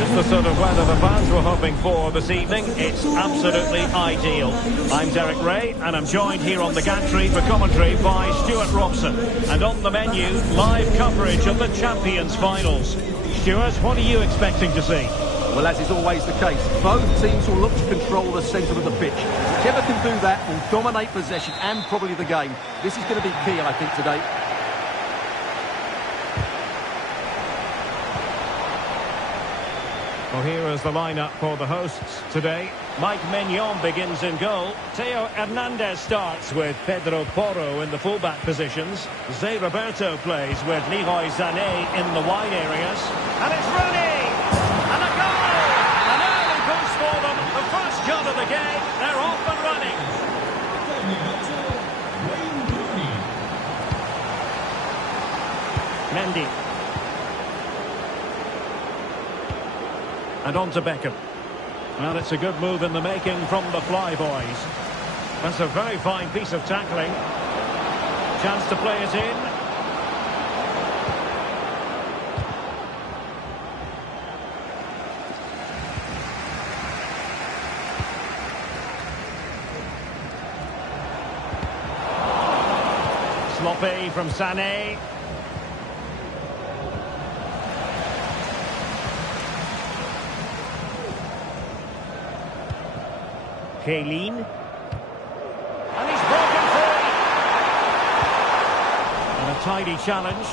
Just the sort of weather the fans were hoping for this evening. It's absolutely ideal. I'm Derek Ray, and I'm joined here on the gantry for commentary by Stuart Robson. And on the menu, live coverage of the Champions Finals. Stuart, what are you expecting to see? Well, as is always the case, both teams will look to control the centre of the pitch. Whichever can do that will dominate possession and probably the game. This is going to be key, I think, today. Well, here is the lineup for the hosts today. Mike Maignan begins in goal. Theo Hernandez starts with Pedro Porro in the fullback positions. Zé Roberto plays with Leroy Sané in the wide areas. And it's Rooney! And a goal! An early boost for them. The first goal of the game. They're off and running. Mendy. And on to Beckham. Well, it's a good move in the making from the Fly Boys. That's a very fine piece of tackling. Chance to play it in. Sloppy from Sané. Kaylin. And he's broken free. And a tidy challenge.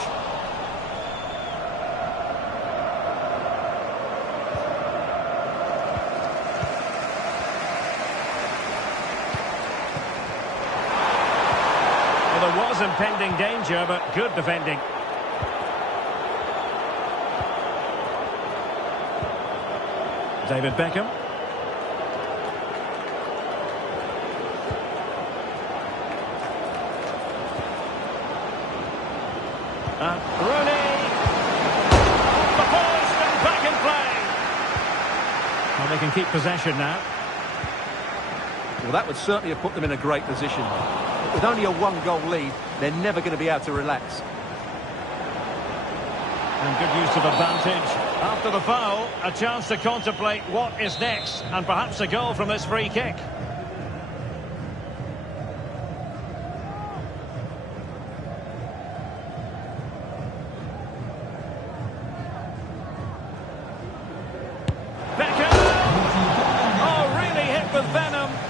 Well, there was impending danger, but good defending. David Beckham. And Rooney, the post and back in play. Well, they can keep possession now. Well, that would certainly have put them in a great position. But with only a one-goal lead, they're never going to be able to relax. And good use of advantage. After the foul, a chance to contemplate what is next, and perhaps a goal from this free kick.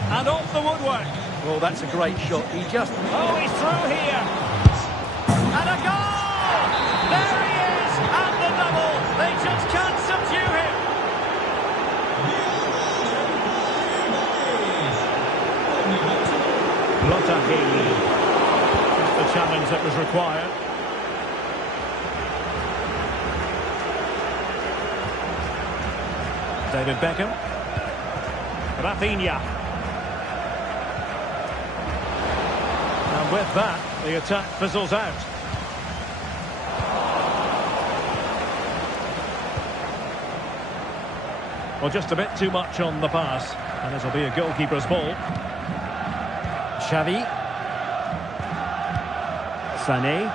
And off the woodwork. Well, that's a great shot. He just... Oh, he's through here. And a goal! There he is! And the double! They just can't subdue him. Lotahili. Just the challenge that was required. David Beckham. Rafinha. And with that, the attack fizzles out. Well, just a bit too much on the pass. And it'll be a goalkeeper's ball. Xavi. Sané.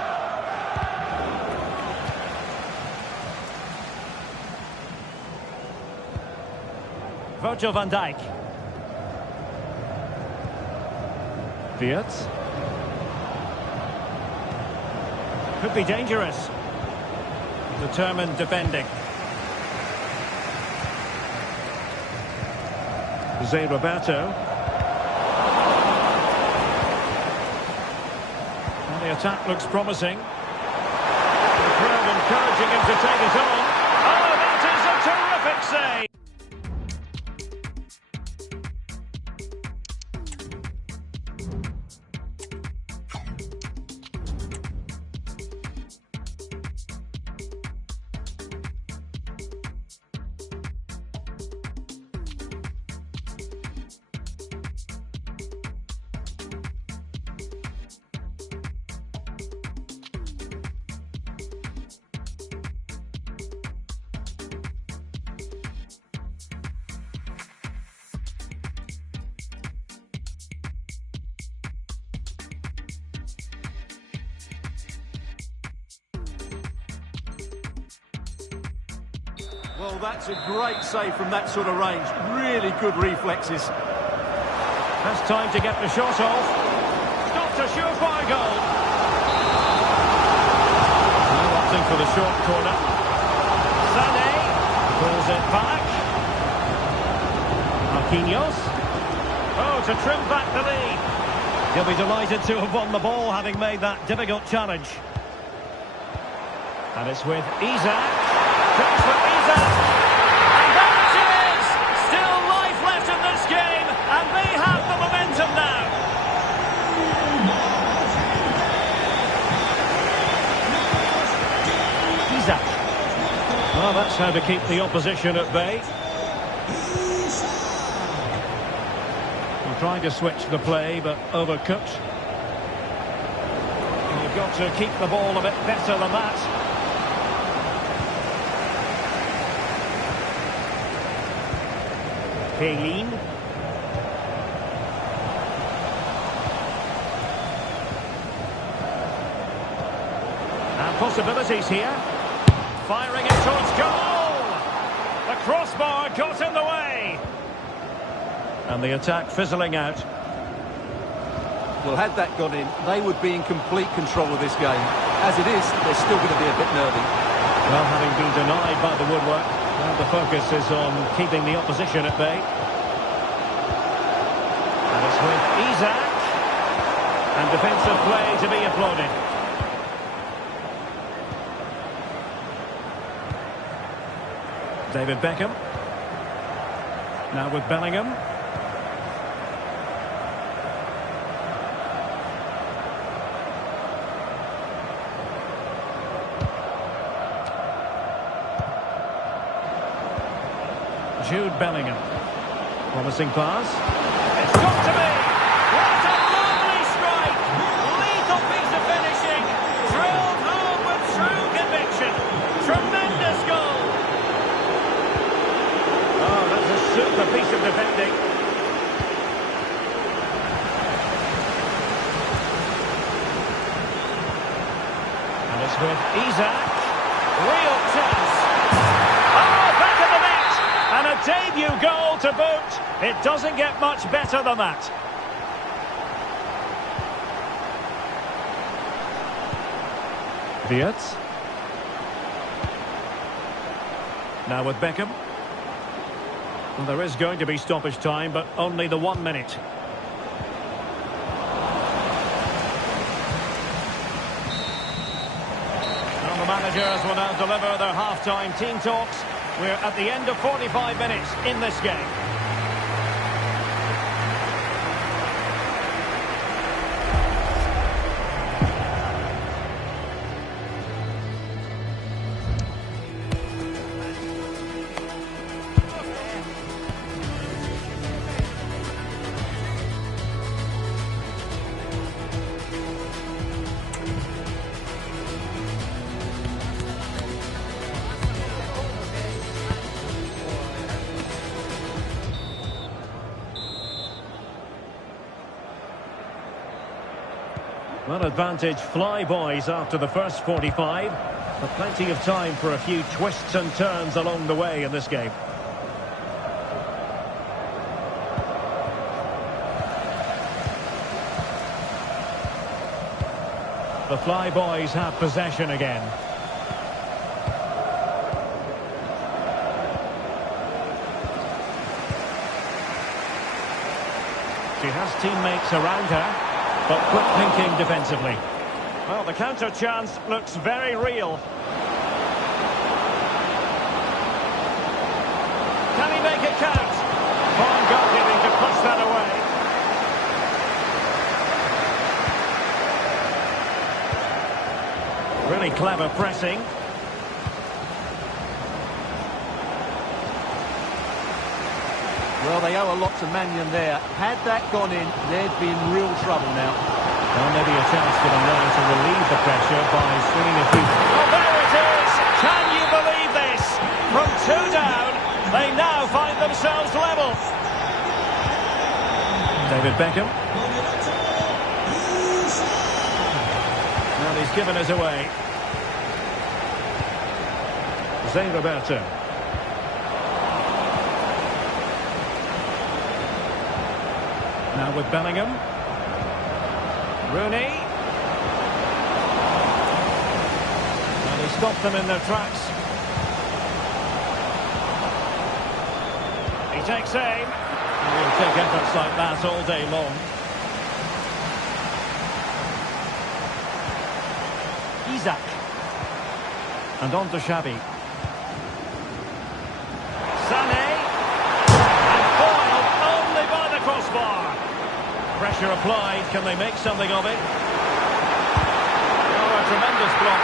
Virgil van Dijk. Fiat. Could be dangerous. Determined defending. Zé Roberto. And the attack looks promising. The crowd encouraging him to take it on. Oh, that is a terrific save! Well, that's a great save from that sort of range. Really good reflexes. Has time to get the shot off. Stopped a surefire goal. Now opting for the short corner. Sané pulls it back. Marquinhos. Oh, to trim back the lead. He'll be delighted to have won the ball, having made that difficult challenge. And it's with Isaac. Goes for Isaac. And there it is! Still life left in this game, and they have the momentum now. Isaac. Well, that's how to keep the opposition at bay. Trying to switch the play, but overcooked. You've got to keep the ball a bit better than that. Kaylin. And possibilities here. Firing it towards goal! The crossbar got in the way. And the attack fizzling out. Well, had that gone in, they would be in complete control of this game. As it is, they're still going to be a bit nervy. Well, having been denied by the woodwork, well, the focus is on keeping the opposition at bay. And it's with Isaac. And defensive play to be applauded. David Beckham. Now with Bellingham. Jude Bellingham. Promising pass. It's got to be! What a lovely strike! Lethal piece of finishing. Drilled home with true conviction. Tremendous goal! Oh, that's a super piece of defending. And it's with Isaac. Real chance. Oh, back in the net! And a debut goal to boot. It doesn't get much better than that. Diaz. Now with Beckham. Well, there is going to be stoppage time, but only the 1 minute. Well, the managers will now deliver their half-time team talks. We're at the end of 45 minutes in this game. Well, advantage flyboys after the first 45, but plenty of time for a few twists and turns along the way in this game. The flyboys have possession again. She has teammates around her. But quick thinking defensively. Well, the counter chance looks very real. Can he make it count? Fine goalkeeping to push that away. Really clever pressing. Well, they owe a lot to Mannion there. Had that gone in, they'd be in real trouble now. Well, maybe a chance for them now to relieve the pressure by swinging a few. Oh, there it is! Can you believe this? From 2 down, they now find themselves level. David Beckham. Well, he's given us away. Zé Roberto. Now with Bellingham. Rooney. And he stopped them in their tracks. He takes aim. And he'll take efforts like that all day long. Isaac. And on to Xavi. Sané. And foiled only by the crossbar. Pressure applied. Can they make something of it? Oh, a tremendous block.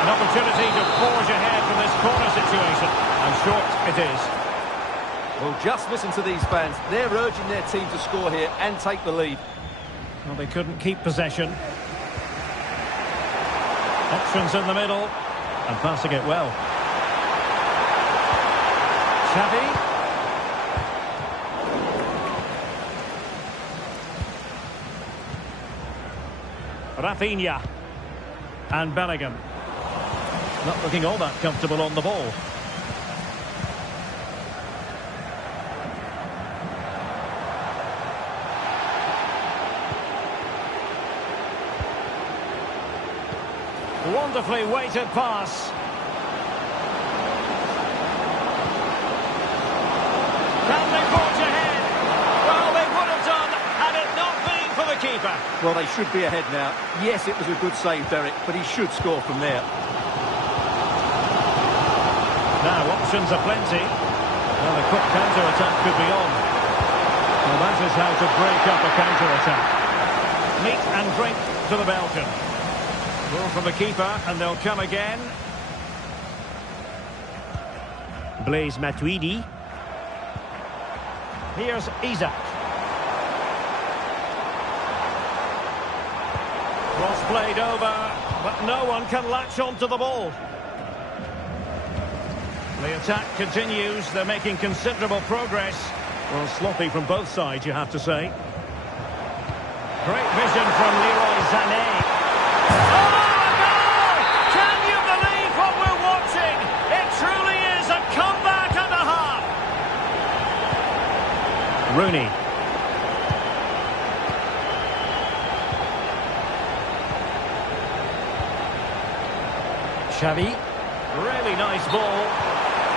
An opportunity to forge ahead from this corner situation. And short it is. Well, just listen to these fans. They're urging their team to score here and take the lead. Well, they couldn't keep possession. Options in the middle. And passing it well. Xavi. Rafinha. And Bellingham. Not looking all that comfortable on the ball. Wonderfully weighted pass. Can they forge ahead? Well, they would have done had it not been for the keeper. Well, they should be ahead now. Yes, it was a good save, Derek, but he should score from there. Now, options are plenty. Well, the quick counter-attack could be on. Well, that is how to break up a counter-attack. Meat and drink to the Belgian. Ball from the keeper, and they'll come again. Blaise Matuidi. Here's Isaac. Cross played over, but no one can latch onto the ball. The attack continues. They're making considerable progress. Well, sloppy from both sides, you have to say. Great vision from Leroy Sané. Rooney. Xavi. Really nice ball.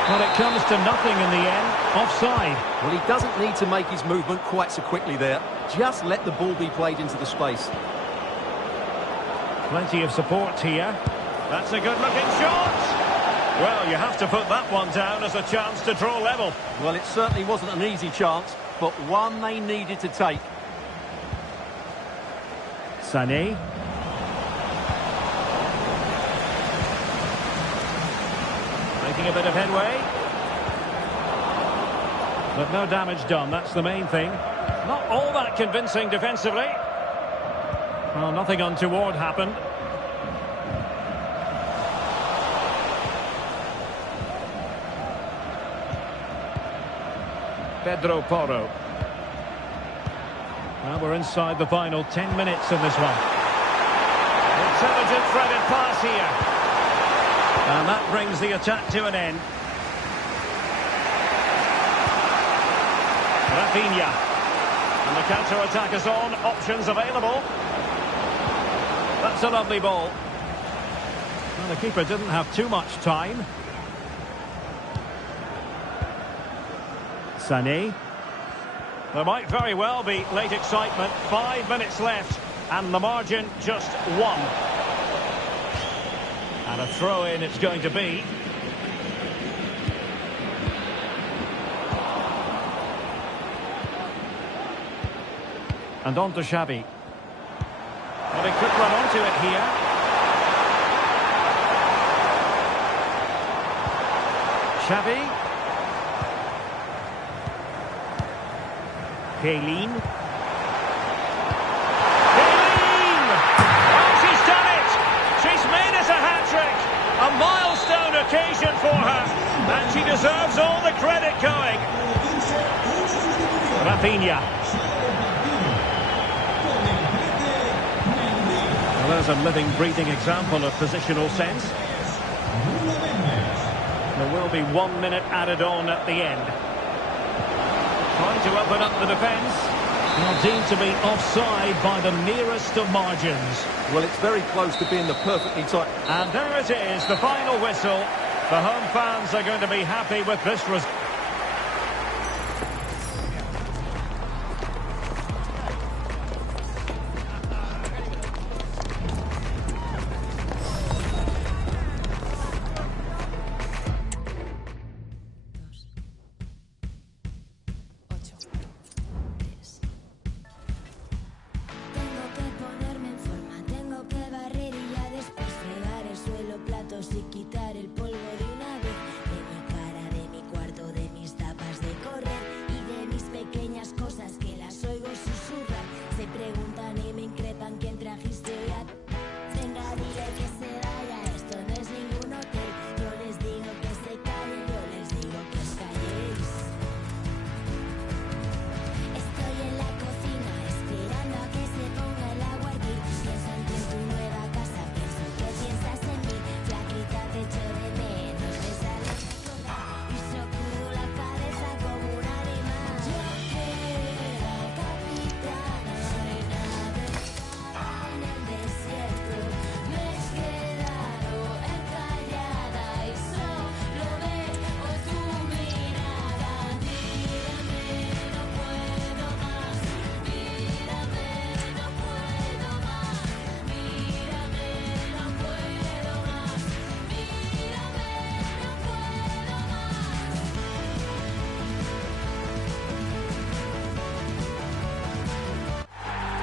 But it comes to nothing in the end. Offside. Well, he doesn't need to make his movement quite so quickly there. Just let the ball be played into the space. Plenty of support here. That's a good-looking shot. Well, you have to put that one down as a chance to draw level. Well, it certainly wasn't an easy chance, but one they needed to take. Sané. Making a bit of headway. But no damage done, that's the main thing. Not all that convincing defensively. Well, nothing untoward happened. Pedro Porro. Well, we're inside the final 10 minutes in this one. Intelligent threaded pass here. And that brings the attack to an end. Rafinha. And the counter-attack is on. Options available. That's a lovely ball. Well, the keeper didn't have too much time. Sané. There might very well be late excitement. 5 minutes left, and the margin just 1. And a throw-in it's going to be. And on to Xavi. Well, he could run onto it here. Xavi. Kaylin. Oh, she's done it! She's made it a hat-trick! A milestone occasion for her, and she deserves all the credit going. Rafinha. Well, there's a living, breathing example of positional sense. There will be 1 minute added on at the end. Trying to open up the defence. Now deemed to be offside by the nearest of margins. Well, it's very close to being the perfectly tight. And there it is, the final whistle. The home fans are going to be happy with this result. Y quitar el polvo de una vez de mi cara, de mi cuarto, de mis tapas de correr y de mis pequeñas cosas que las oigo susurrar. Se preguntan y me increpan quién trajiste hoy a... Venga, dile que se vaya, esto no es ningún hotel. Yo les digo que se callen, yo les digo que os calléis. Estoy en la cocina esperando a que se ponga el agua a hervir. Pienso en ti en tu nueva casa, pienso que piensas en mí. Flaquita te echo de menos, me sale recordar y sacudo la cabeza como un animal. Yo que era capitana de nave en el desierto, me he quedado encallada y solo veo tu mirada. Mírame, no puedo más, mírame, no puedo más, mírame, no puedo más, mírame, no puedo más.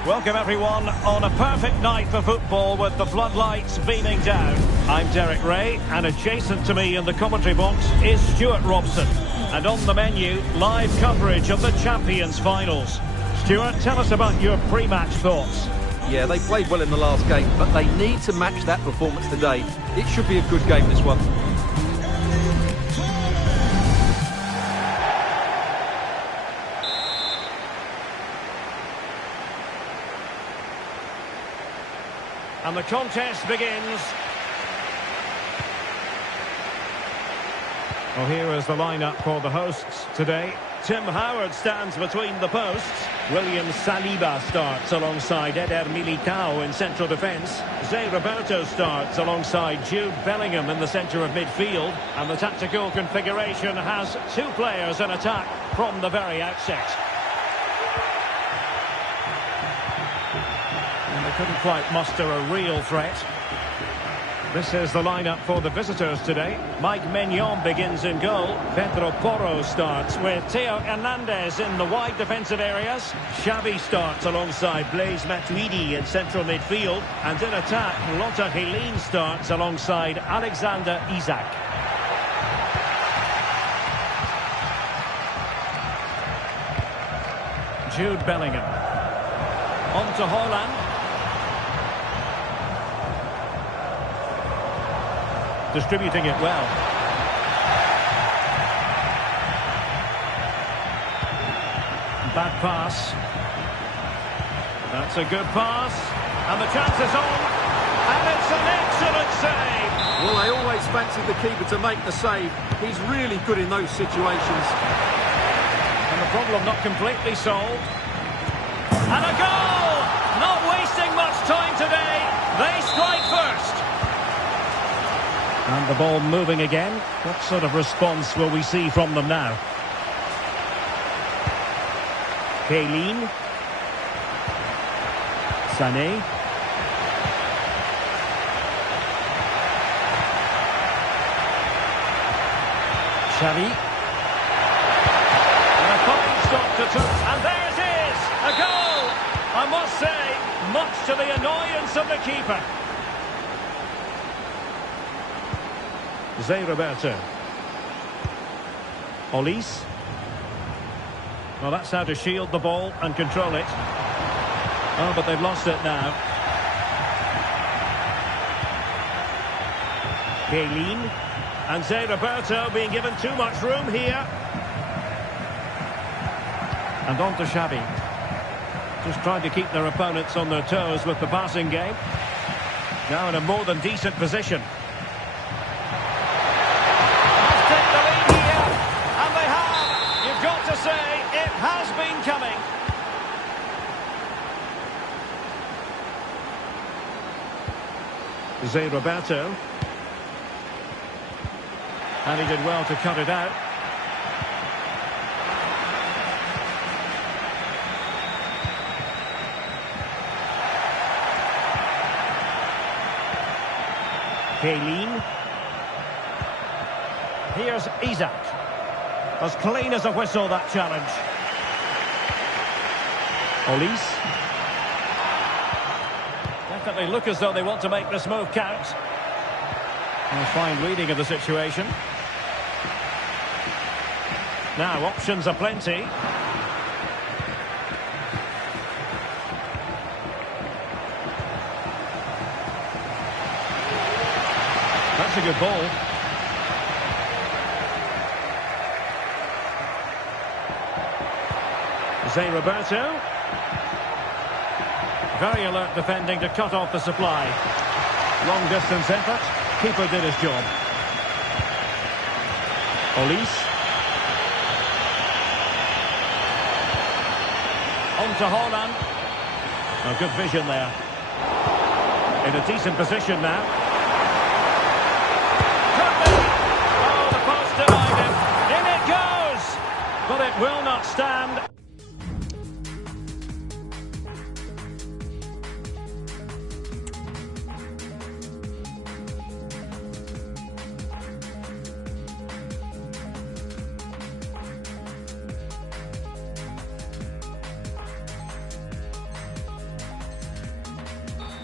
Welcome everyone on a perfect night for football with the floodlights beaming down. I'm Derek Ray, and adjacent to me in the commentary box is Stuart Robson. And on the menu, live coverage of the Champions finals. Stuart, tell us about your pre-match thoughts. Yeah, they played well in the last game, but they need to match that performance today. It should be a good game, this one. And the contest begins. Well, here is the lineup for the hosts today. Tim Howard stands between the posts. William Saliba starts alongside Eder Militao in central defence. Zé Roberto starts alongside Jude Bellingham in the centre of midfield. And the tactical configuration has two players in attack from the very outset. And they couldn't quite muster a real threat. This is the lineup for the visitors today. Mike Maignan begins in goal. Pedro Porro starts with Theo Hernandez in the wide defensive areas. Xavi starts alongside Blaise Matuidi in central midfield. And in attack, Lotta Helene starts alongside Alexander Isak. Jude Bellingham. On to Haaland. Distributing it well. Bad pass. That's a good pass. And the chance is on. And it's an excellent save. Well, they always fancied the keeper to make the save. He's really good in those situations. And the problem not completely solved. And a goal! Not wasting much time today. They strike first. And the ball moving again. What sort of response will we see from them now? Helene. Sané. Xavi. And a fine stop to two. And there it is! A goal! I must say, much to the annoyance of the keeper. Zé Roberto. Olise. Well, that's how to shield the ball and control it. Oh, but they've lost it now. Helene. And Zé Roberto being given too much room here. And on to Xavi. Just trying to keep their opponents on their toes with the passing game. Now in a more than decent position. Say it has been coming. Zé Roberto. And he did well to cut it out. Kaylin. Here's Isaac. As clean as a whistle, that challenge. Olise. Definitely look as though they want to make this move count. A fine reading of the situation. Now, options are plenty. That's a good ball. Zé Roberto. Very alert defending to cut off the supply. Long distance effort. Keeper did his job. Olise. On to Haaland. A good vision there. In a decent position now. Could be. Oh, the post denied him. In it goes. But it will not stand.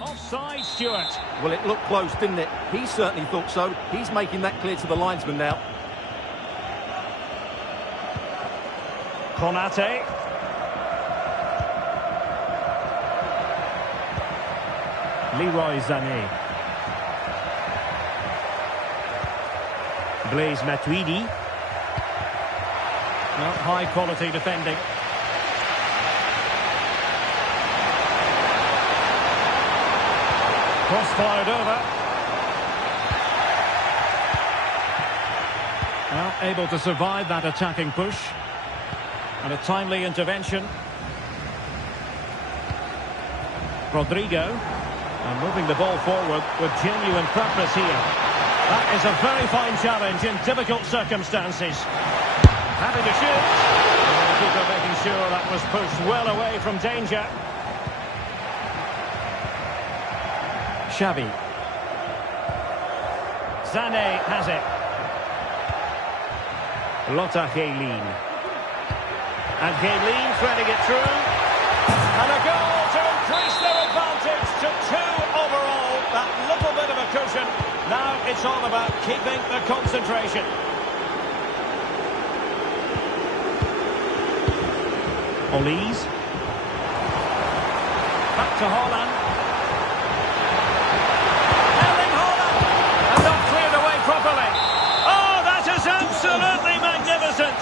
Offside, Stuart. Well, it looked close, didn't it? He certainly thought so. He's making that clear to the linesman now. Konate. Leroy Sané. Blaise Matuidi. Well, high quality defending. Cross fired over. Well, able to survive that attacking push. And a timely intervention. Rodrigo. And moving the ball forward with genuine purpose here. That is a very fine challenge in difficult circumstances. Happy to shoot. And the keeper making sure that was pushed well away from danger. Xavi. Sané has it. Lotta Kaylin. And Kaylin threading it through. And a goal to increase their advantage to 2 overall. That little bit of a cushion. Now it's all about keeping the concentration. Olise. Back to Haaland. Absolutely magnificent,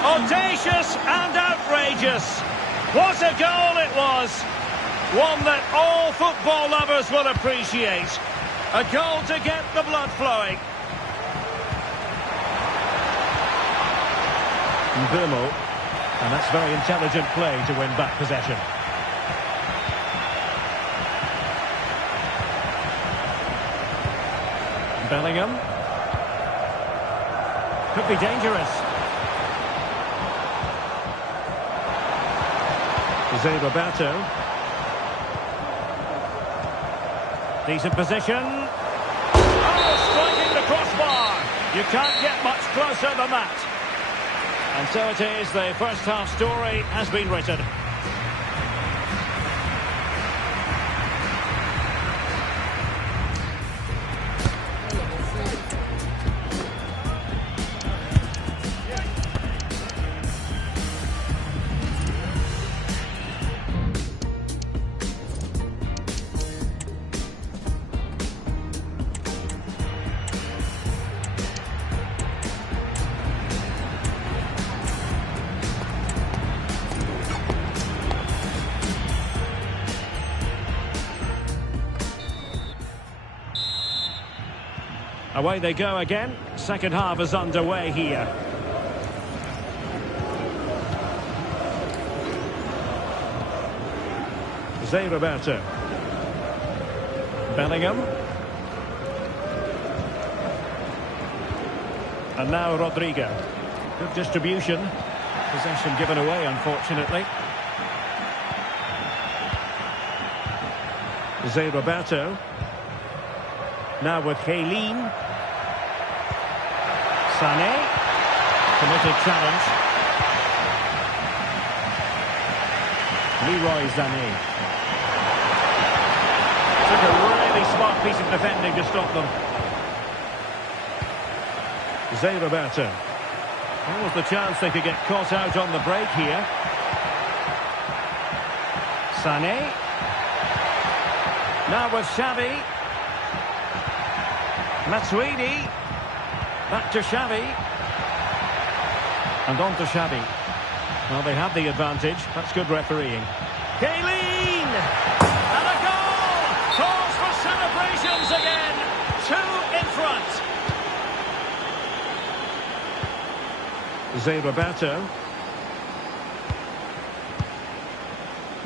audacious and outrageous. What a goal it was. One that all football lovers will appreciate. A goal to get the blood flowing. Mbeumo, and that's very intelligent play to win back possession. Bellingham. Could be dangerous. Zé Roberto. Decent position. Oh, striking the crossbar. You can't get much closer than that. And so it is, the first half story has been written. Away they go again. Second half is underway here. Zé Roberto. Bellingham. And now Rodrigo. Good distribution. Possession given away, unfortunately. Zé Roberto. Now with Kaylin. Sané. Committed challenge. Leroy Sané. Took a really smart piece of defending to stop them. Zé Roberto. There was the chance they could get caught out on the break here. Sané. Now with Xavi. Matuidi. Back to Xavi. And on to Xavi. Well, they had the advantage. That's good refereeing. Kaylin! And a goal! Calls for celebrations again. 2 in front. Zé Roberto.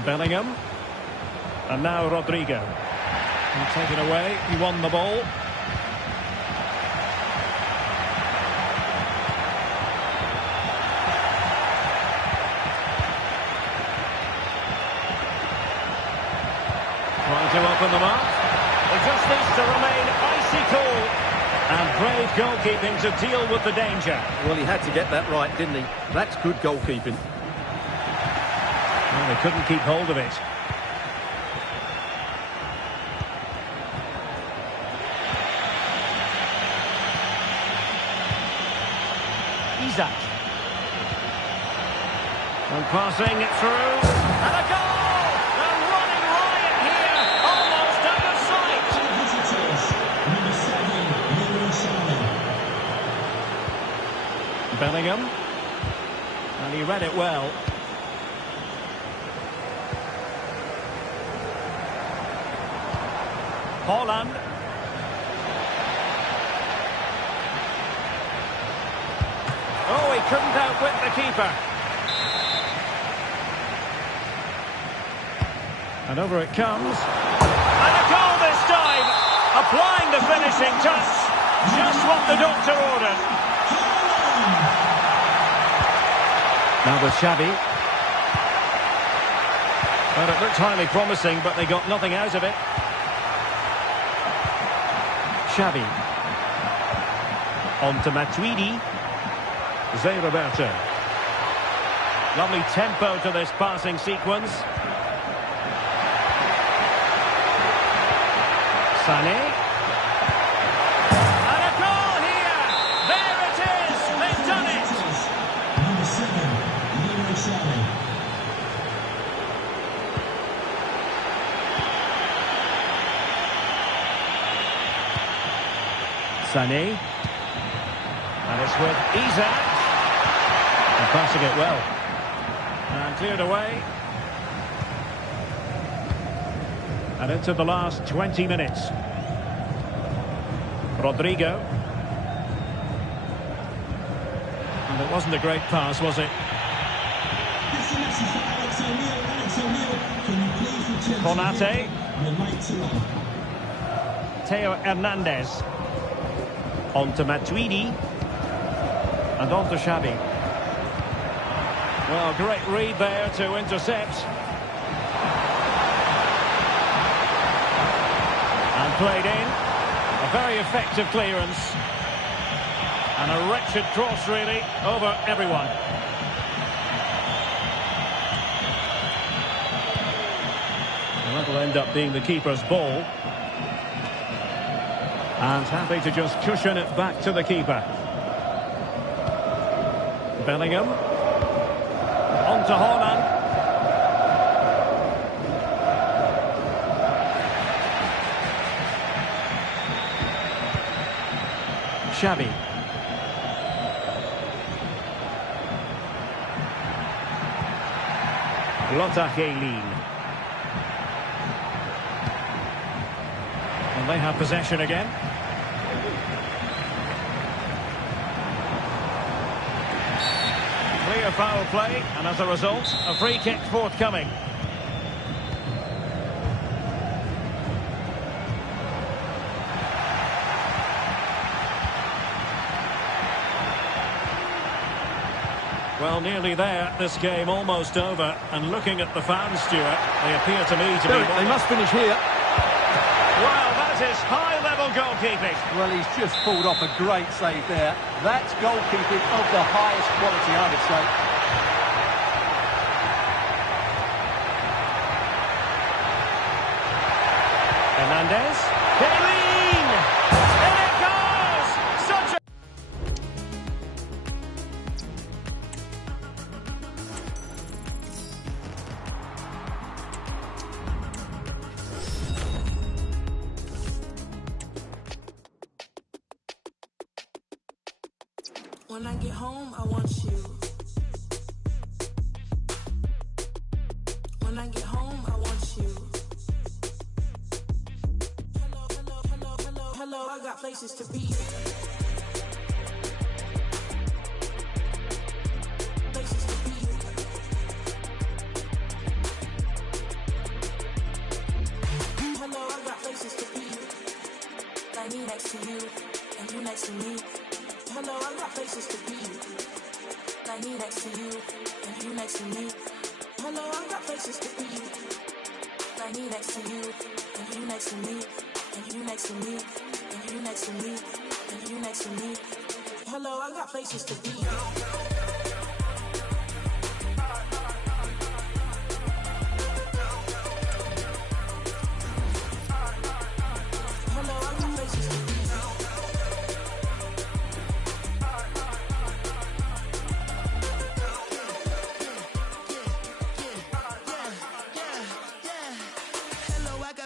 Bellingham. And now Rodrigo. And taken away. He won the ball. Trying to open them up. It just needs to remain icy cool. And brave goalkeeping to deal with the danger. Well, he had to get that right, didn't he? That's good goalkeeping. Well, they couldn't keep hold of it. Isaac. And passing it through. And a goal! A running riot here. Almost out of sight. Number 7, Leroy Bellingham. And he read it well. Holland. Oh, he couldn't outwit the keeper. And over it comes. And a goal this time. Applying the finishing touch. Just what the doctor ordered. Now with Xavi. Well, it looked highly promising, but they got nothing out of it. Xavi. On to Matuidi. Zé Roberto. Lovely tempo to this passing sequence. Sané. And a goal here! There it is! They've done it! Number 7, Leroy Sané. And it's with Isaac. And passing it well. And cleared away. And into the last 20 minutes. Rodrigo. And it wasn't a great pass, was it? This is a message for Alex O'Neill. Alex O'Neill, can you please return Konate. You're late to run. Theo Hernandez. On to Matuidi. And on to Xavi. Well, great read there to intercept. And played in. A very effective clearance. And a wretched cross, really, over everyone. And that'll end up being the keeper's ball. And happy to just cushion it back to the keeper. Bellingham. On to Holland. Xavi. Lotta Kaylin. And they have possession again. Clear foul play, and as a result, a free kick forthcoming. Well, nearly there. This game almost over. And looking at the fans, Stuart, they appear to me to be... They must finish here. Well, that is high-level goalkeeping. Well, he's just pulled off a great save there. That's goalkeeping of the highest quality, I would say. Hernandez. Kaylin! In it goes! Such a... When I get home, I want you. When I get home, I want you. Hello, hello, hello, hello, hello, I got places to be. Places to be. Hello, I got places to be. I need next to you, and you next to me. Hello, I got places to be. I need next to you, and you next to me. Hello, I got places to be. I need next to you, and you next to me, and you next to me, and you next to me, and you next to me. Hello, I got places to be. Hello, I got places to be.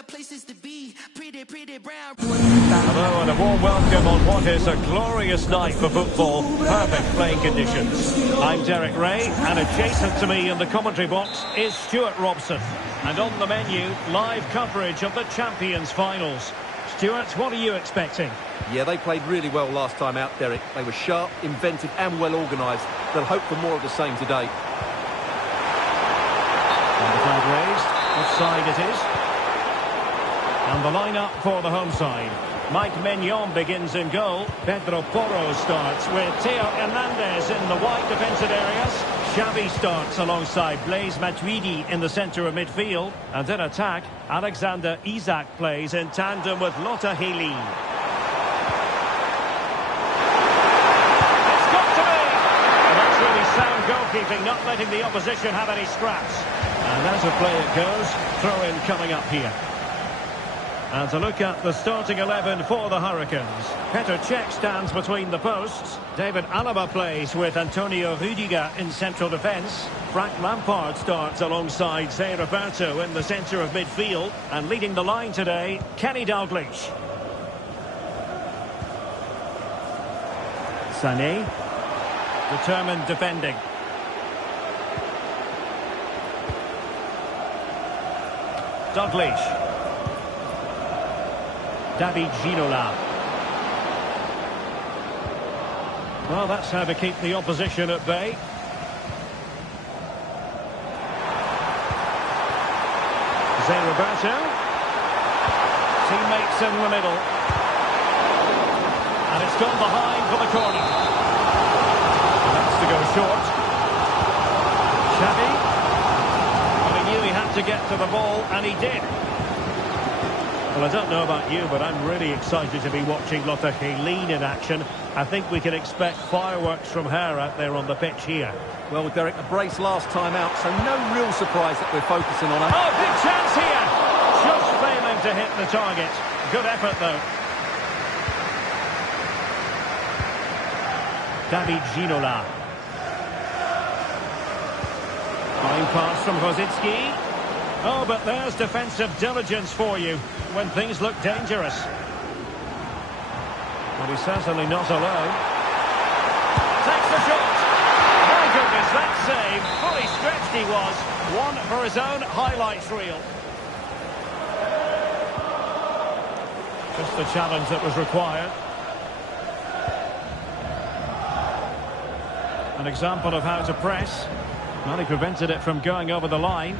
Places to be, pretty brown. Hello and a warm welcome on what is a glorious night for football. Perfect playing conditions. I'm Derek Ray, and adjacent to me in the commentary box is Stuart Robson. And on the menu, live coverage of the Champions Finals. Stuart, what are you expecting? Yeah, they played really well last time out, Derek. They were sharp, inventive and well organised. They'll hope for more of the same today. And the flag raised. Offside it is. And the lineup for the home side. Mike Mignon begins in goal. Pedro Porro starts with Theo Hernandez in the wide defensive areas. Xavi starts alongside Blaise Matuidi in the centre of midfield. And in attack, Alexander Isak plays in tandem with Lothar Heilien. It's got to be! And that's really sound goalkeeping, not letting the opposition have any scraps. And as a play it goes, throw-in coming up here. And to look at the starting 11 for the Hurricanes. Petr Cech stands between the posts. David Alaba plays with Antonio Rudiger in central defence. Frank Lampard starts alongside Zé Roberto in the centre of midfield. And leading the line today, Kenny Dalglish. Sané. Determined defending. Dalglish. David Ginola. Well, that's how to keep the opposition at bay. Zé Roberto. Teammates in the middle. And it's gone behind for the corner. That's to go short. Xavi. Well, he knew he had to get to the ball, and he did. Well, I don't know about you, but I'm really excited to be watching Lothar Heilien in action. I think we can expect fireworks from her out there on the pitch here. Well, Derek, a brace last time out, so no real surprise that we're focusing on her. Oh, big chance here! Just failing to hit the target. Good effort, though. David Ginola. Fine pass from Rosicki. Oh, but there's defensive diligence for you when things look dangerous. But he's certainly not alone. Takes the shot. My goodness, that save. Fully stretched he was. One for his own highlights reel. Just the challenge that was required. An example of how to press. Well, he prevented it from going over the line.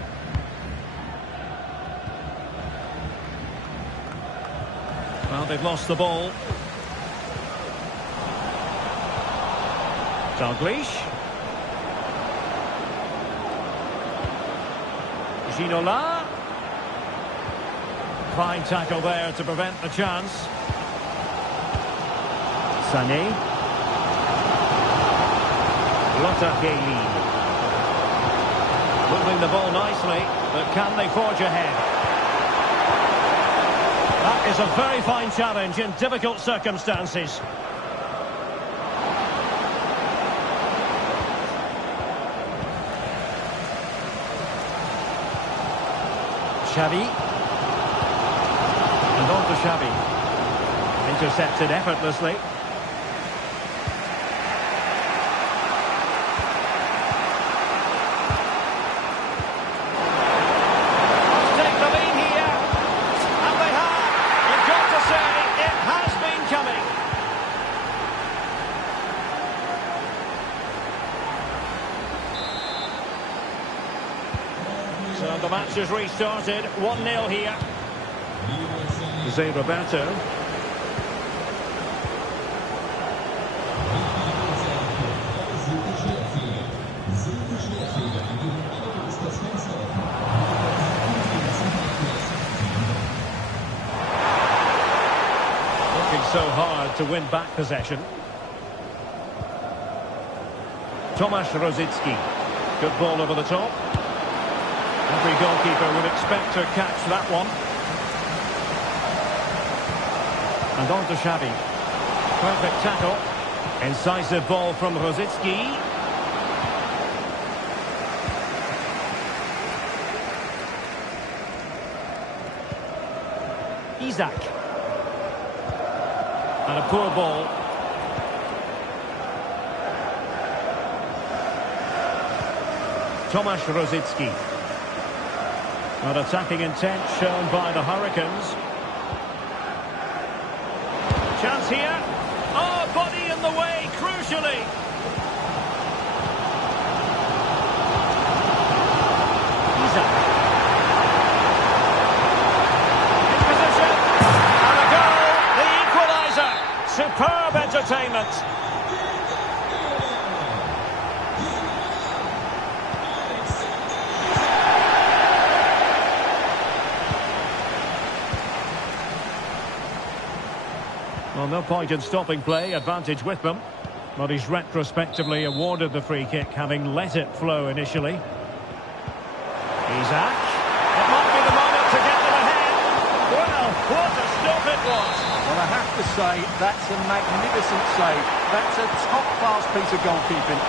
Well, they've lost the ball. Dalglish. Ginola. Fine tackle there to prevent the chance. Sané. Lotta. Moving the ball nicely, but can they forge ahead? That is a very fine challenge in difficult circumstances. Xavi. And on to Xavi. Intercepted effortlessly. So the match has restarted, 1-0 here. Roberto. Working so hard to win back possession. Tomasz Rosicki. Good ball over the top. Every goalkeeper would expect to catch that one. And on to Xavi. Perfect tackle. Incisive ball from Rosicki. Isaac. And a poor ball. Tomasz Rosicki. An attacking intent shown by the Hurricanes. Chance here. Oh, body in the way, crucially. Isaac. In position. And a goal. The equaliser. Superb entertainment. Well, no point in stopping play, advantage with them. But he's retrospectively awarded the free kick, having let it flow initially. Isaac. It might be the moment to get them ahead. Well, what a stop it was. Well, I have to say, that's a magnificent save. That's a top-class piece of goalkeeping.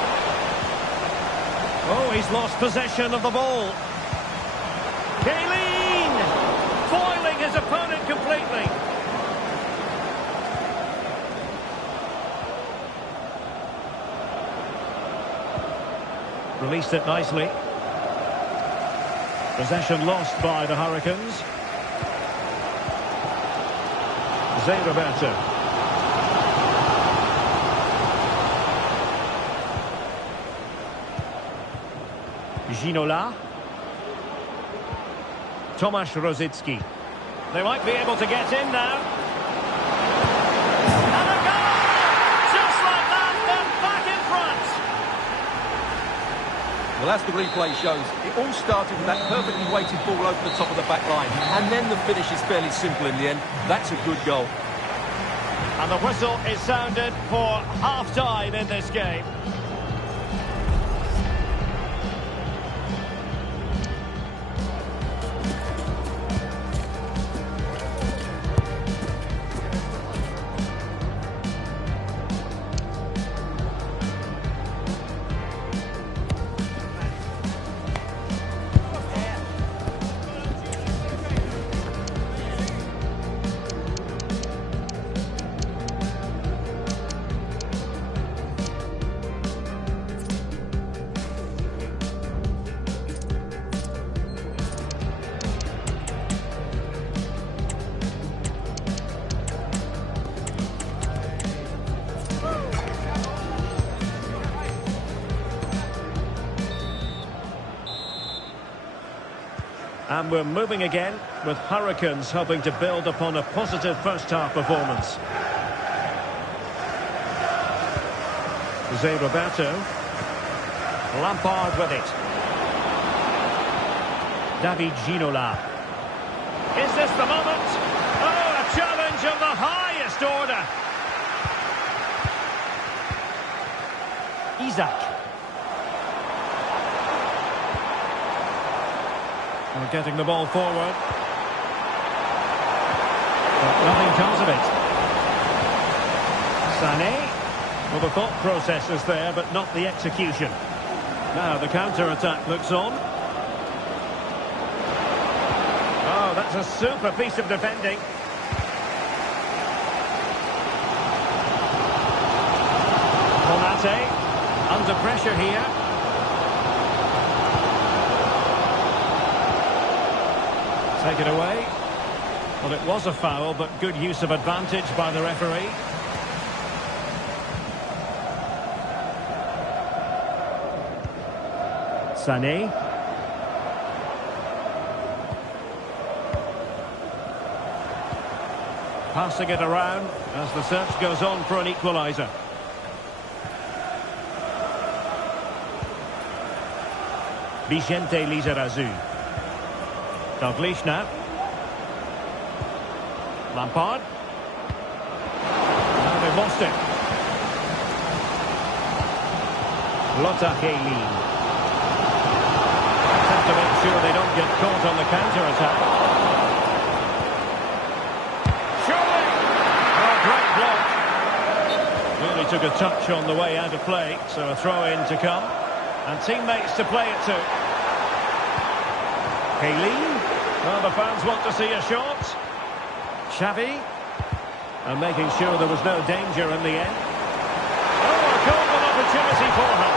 Oh, he's lost possession of the ball. Kaylin! Foiling his opponent completely. Released it nicely. Possession lost by the Hurricanes. Roberto. Ginola. Tomasz Rosicki. They might be able to get in now. And a goal! Just like that, they're back in front. Well, as the replay shows, it all started with that perfectly weighted ball over the top of the back line. And then the finish is fairly simple in the end. That's a good goal. And the whistle is sounded for half-time in this game. And we're moving again, with Hurricanes hoping to build upon a positive first-half performance. Roberto. Lampard with it. David Ginola. Is this the moment? Oh, a challenge of the highest order. Isaac. We're getting the ball forward. But nothing comes of it. Sané. Well, the thought process is there, but not the execution. Now the counter-attack looks on. Oh, that's a super piece of defending. Konate. Under pressure here. Take it away. Well, it was a foul, but good use of advantage by the referee. Sané. Passing it around as the search goes on for an equaliser. Vicente Lizarazu. Dalglish now. Lampard. Now they've lost it. Lotta Kaylin. Have to make sure they don't get caught on the counter-attack. Surely! Oh, great block. Really took a touch on the way out of play, so a throw-in to come. And teammates to play it to. Kaylin. Well, the fans want to see a shot. Xavi. And making sure there was no danger in the end. Oh, a golden opportunity for her.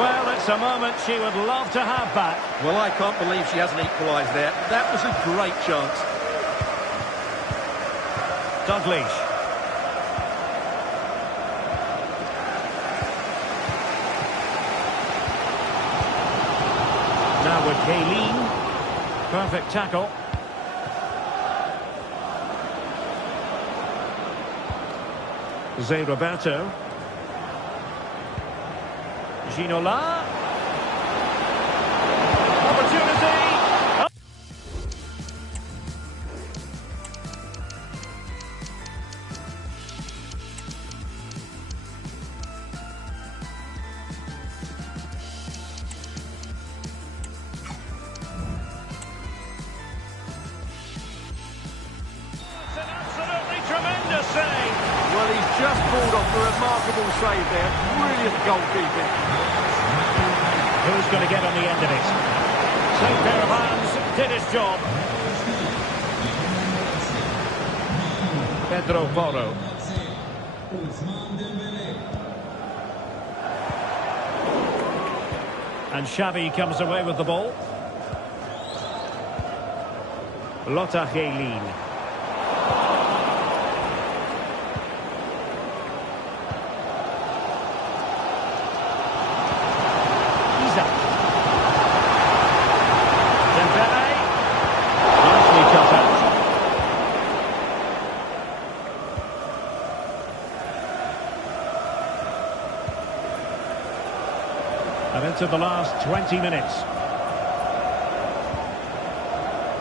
Well, it's a moment she would love to have back. Well, I can't believe she hasn't equalised there. That was a great chance. Dalglish. Now with Kaylin. Perfect tackle. Zé Roberto. Ginola. Opportunity. Oh. It's an absolutely tremendous save. Well, he's just pulled off a remarkable save there. Brilliant goalkeeping. Who's going to get on the end of it? Same pair of hands, did his job. Pedro Porro. And Xavi comes away with the ball. Lotta Kaylin. And into the last 20 minutes.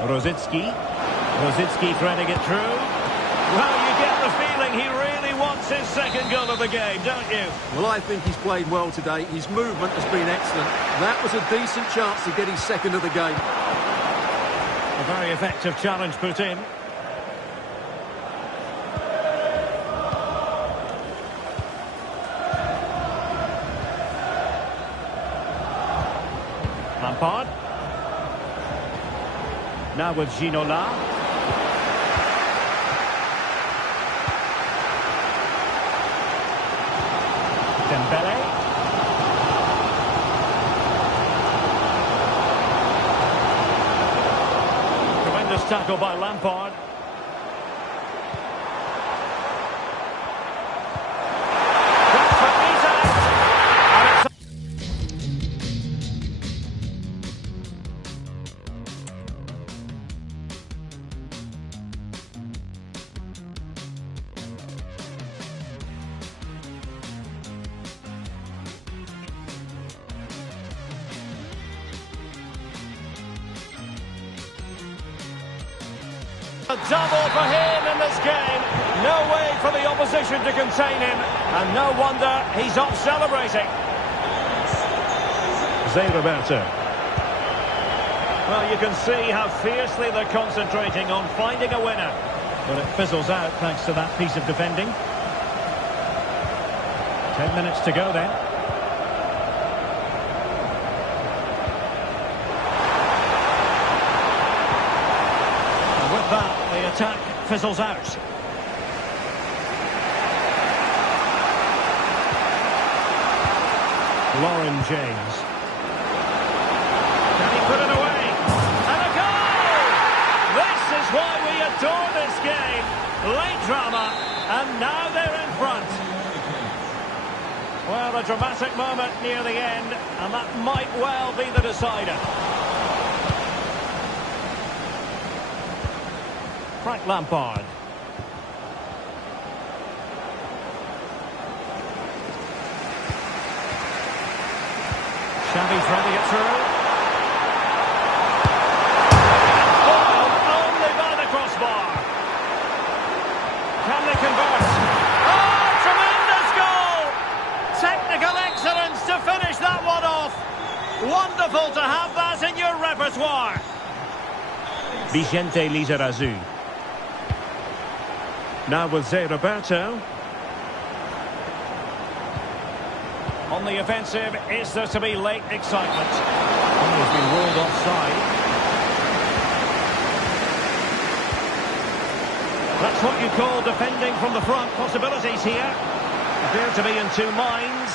Rosicki threading it through. Well, you get the feeling he really wants his second goal of the game, don't you? Well, I think he's played well today. His movement has been excellent. That was a decent chance to get his second of the game. A very effective challenge put in. Lampard. Now with Ginola. Dembele. Tremendous tackle by Lampard. That's for Isaac. And it's A double for him in this game. No way for the opposition to contain him. And no wonder he's off celebrating. Roberto. Well, you can see how fiercely they're concentrating on finding a winner. But it fizzles out thanks to that piece of defending. 10 minutes to go then. And with that, the attack fizzles out. Jmbz. Can he put it away? And a goal! This is why we adore this game. Late drama, and now they're in front. Well, a dramatic moment near the end, and that might well be the decider. Frank Lampard. Xavi's running it through. Foiled only by the crossbar. Can they convert? Oh, tremendous goal! Technical excellence to finish that one off. Wonderful to have that in your repertoire. Vicente Lizarazu. Now with Roberto. On the offensive, is there to be late excitement? He's been ruled offside. That's what you call defending from the front. Possibilities here. Appear to be in two minds.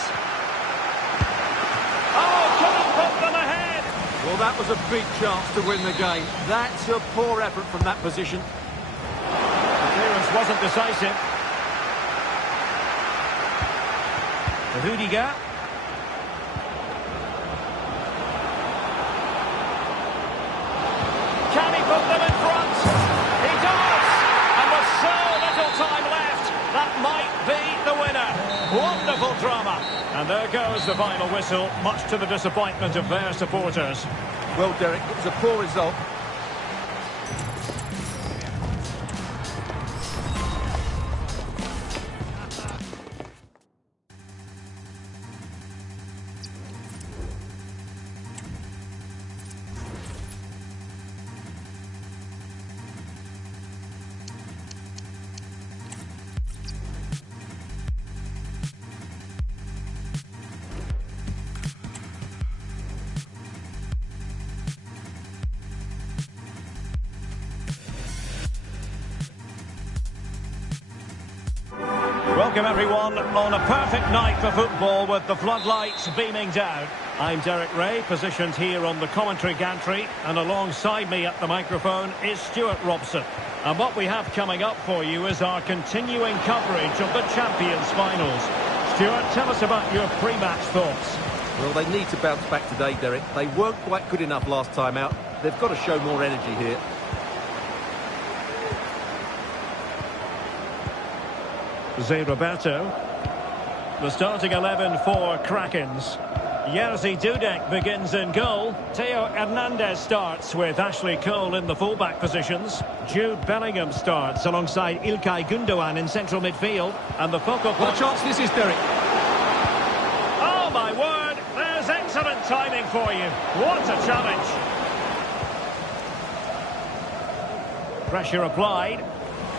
Oh, couldn't put them ahead. Well, that was a big chance to win the game. That's a poor effort from that position. The clearance wasn't decisive. Rudiger. Can he put them in front? He does! And with so little time left, that might be the winner. Wonderful drama. And there goes the final whistle, much to the disappointment of their supporters. Well, Derek, it was a poor result. Welcome everyone on a perfect night for football with the floodlights beaming down. I'm Derek Ray, positioned here on the commentary gantry, and alongside me at the microphone is Stuart Robson. And what we have coming up for you is our continuing coverage of the Champions finals. Stuart, tell us about your pre-match thoughts. Well, they need to bounce back today, Derek. They weren't quite good enough last time out. They've got to show more energy here. Roberto. The starting 11 for Krakens. Jerzy Dudek begins in goal. Theo Hernandez starts with Ashley Cole in the fullback positions. Jude Bellingham starts alongside İlkay Gündoğan in central midfield. And the focal point... What a chance this is, Derek. Oh, my word. There's excellent timing for you. What a challenge. Pressure applied.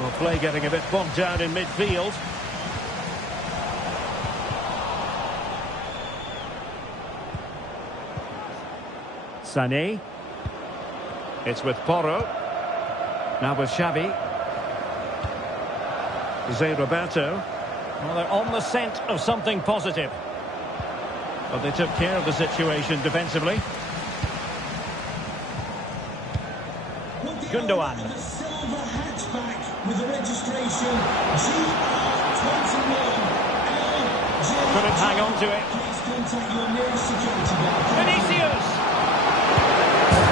Well, play getting a bit bogged down in midfield. Sané. It's with Porro. Now with Xavi. Roberto. Well, they're on the scent of something positive. But they took care of the situation defensively. Gündoğan. With the registration GR21. Couldn't hang on to it. Please contact your nearest security guard. Vinicius.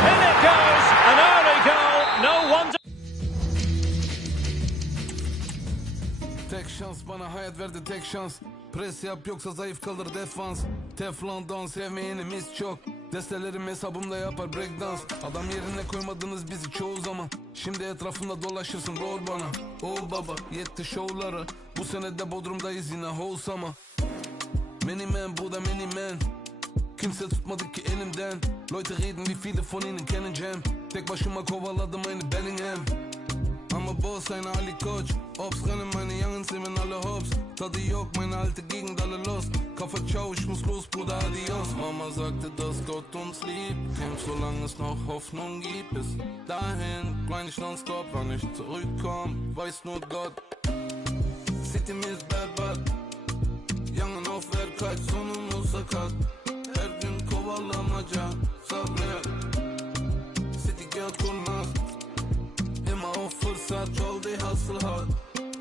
In it goes. An early goal. No wonder. Tek şans bana hayat verdi tek şans. Pres yap yoksa zayıf kalır defans. Teflondan sevmeyenimiz çok. Destelerim hesabımda yapar breakdance. Adam yerine koymadınız bizi çoğu zaman. Şimdi etrafımda dolaşırsın rol bana. Oh baba yetti şovlara. Bu sene de Bodrum'dayız yine wholesome. Many man bu da many man. Kimse tutmadı ki elimden. Leute reden wie viele von ihnen kennen Jam. Tek başıma kovaladım aynı Bellingham. Ama boss eine Ali Koç. Ops rennen meine Youngens nehmen alle hops. Tadı yok meine alte Gegend alle los. Kafa ciao ich muss los Bruder adios. Mama sagte dass Gott uns liebt. Kämpf solange es noch Hoffnung gibt. Bis dahin grind ich nonstop. Wann ich zurückkomm weiß nur Gott. City mi ist bad bad. Yangın of ver kaç sonumuz sakat. Her gün kovalamaca sabret. City gel kurnaz. Immer auf fırsat çoğu değil hasıl hat.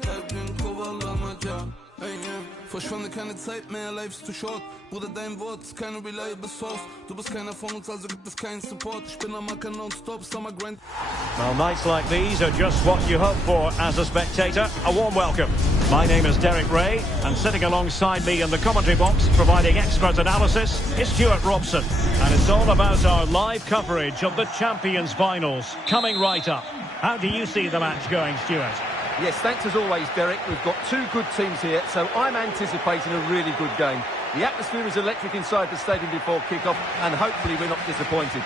Her gün kovalamaca. Hey yeah. Verschwende keine Zeit mehr, life is too short. Bruder, dein Wort ist keine reliable source. Du bist keiner von uns, also gibt es keinen Support. Ich bin am Acker non-stop, summer grind. Well, nights like these are just what you hope for as a spectator. A warm welcome. My name is Derek Ray, and sitting alongside me in the commentary box, providing expert analysis, is Stuart Robson. And it's all about our live coverage of the Champions Finals, coming right up. How do you see the match going, Stuart? Yes, thanks as always, Derek. We've got two good teams here, so I'm anticipating a really good game. The atmosphere is electric inside the stadium before kick-off, and hopefully we're not disappointed.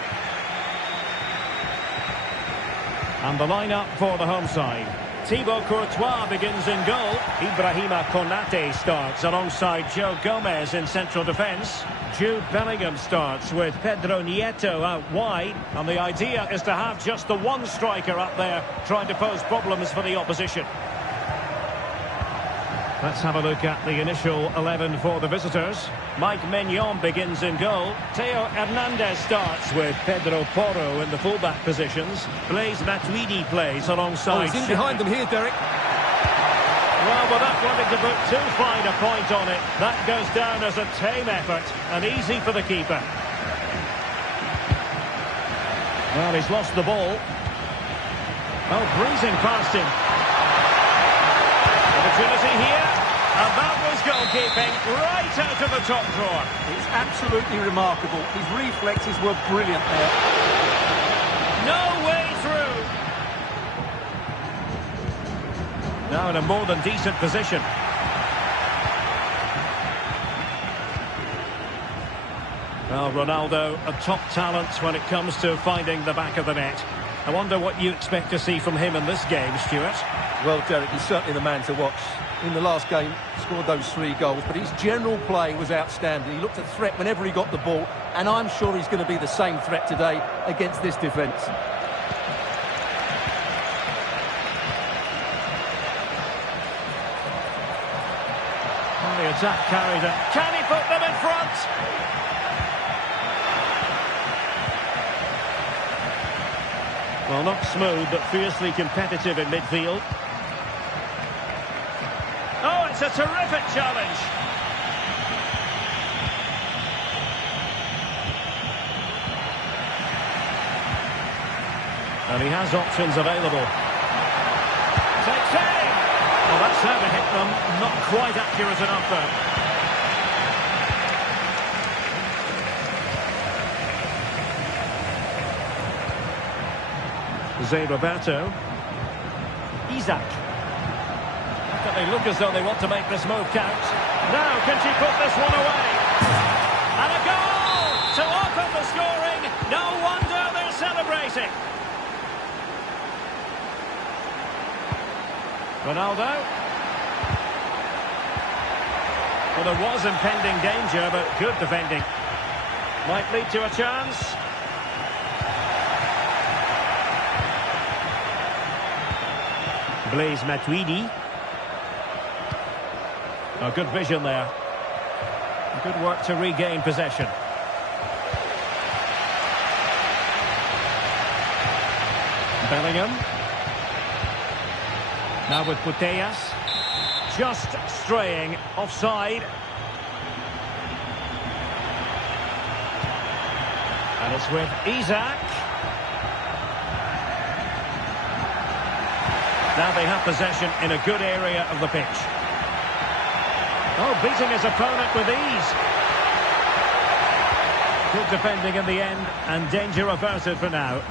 And the line-up for the home side. Thibaut Courtois begins in goal. Ibrahima Konate starts alongside Joe Gomez in central defence. Jude Bellingham starts with Pedro Nieto out wide. And the idea is to have just the one striker up there trying to pose problems for the opposition. Let's have a look at the initial 11 for the visitors. Mike Maignan begins in goal. Theo Hernandez starts with Pedro Porro in the fullback positions. Blaise Matuidi plays alongside... Oh, he's in behind them here, Derek. Well, without wanting to put too fine a point on it, that goes down as a tame effort and easy for the keeper. Well, he's lost the ball. Oh, breezing past him. Opportunity here, and that was goalkeeping right out of the top drawer. It's absolutely remarkable. His reflexes were brilliant there. No way through. Now in a more than decent position. Well, Ronaldo, a top talent when it comes to finding the back of the net. I wonder what you expect to see from him in this game, Stuart. Well, Derek, he's certainly the man to watch. In the last game, scored those 3 goals, but his general play was outstanding. He looked a threat whenever he got the ball, and I'm sure he's going to be the same threat today against this defence. Well, the attack carried it. Can he put them in front? Well, not smooth, but fiercely competitive in midfield. Oh, it's a terrific challenge. And he has options available. Takes aim! Well, that's how to hit them. Not quite accurate enough, though. Roberto. Isaac. They look as though they want to make this move count. Now, can she put this one away? And a goal to open the scoring. No wonder they're celebrating. Ronaldo. Well, there was impending danger, but good defending. Might lead to a chance. Blaise Matuidi. Oh, good vision there. Good work to regain possession. Bellingham. Now with Putellas. Just straying offside. And it's with Isaac. Now they have possession in a good area of the pitch. Oh, beating his opponent with ease. Good defending in the end, and danger averted for now.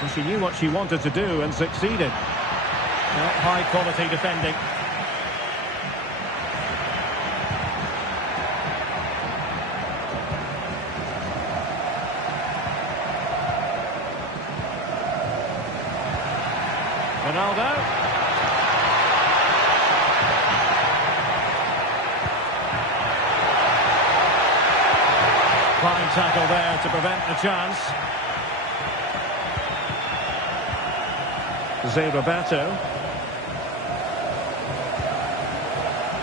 Well, she knew what she wanted to do and succeeded. Well, high quality defending. Ronaldo. Fine tackle there to prevent the chance. Jose Roberto.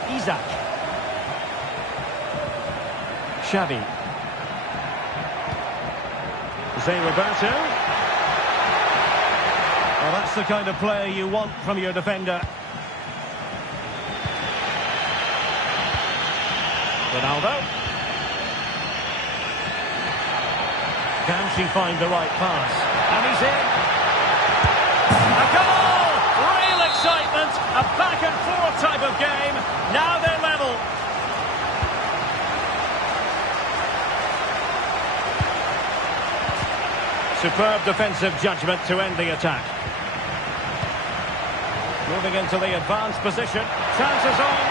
Isaac. Xavi. Jose Roberto. Well, that's the kind of player you want from your defender. Ronaldo. Can she find the right pass? And he's in. A goal! Real excitement. A back-and-forth type of game. Now they're level. Superb defensive judgment to end the attack. Moving into the advanced position. Chances on.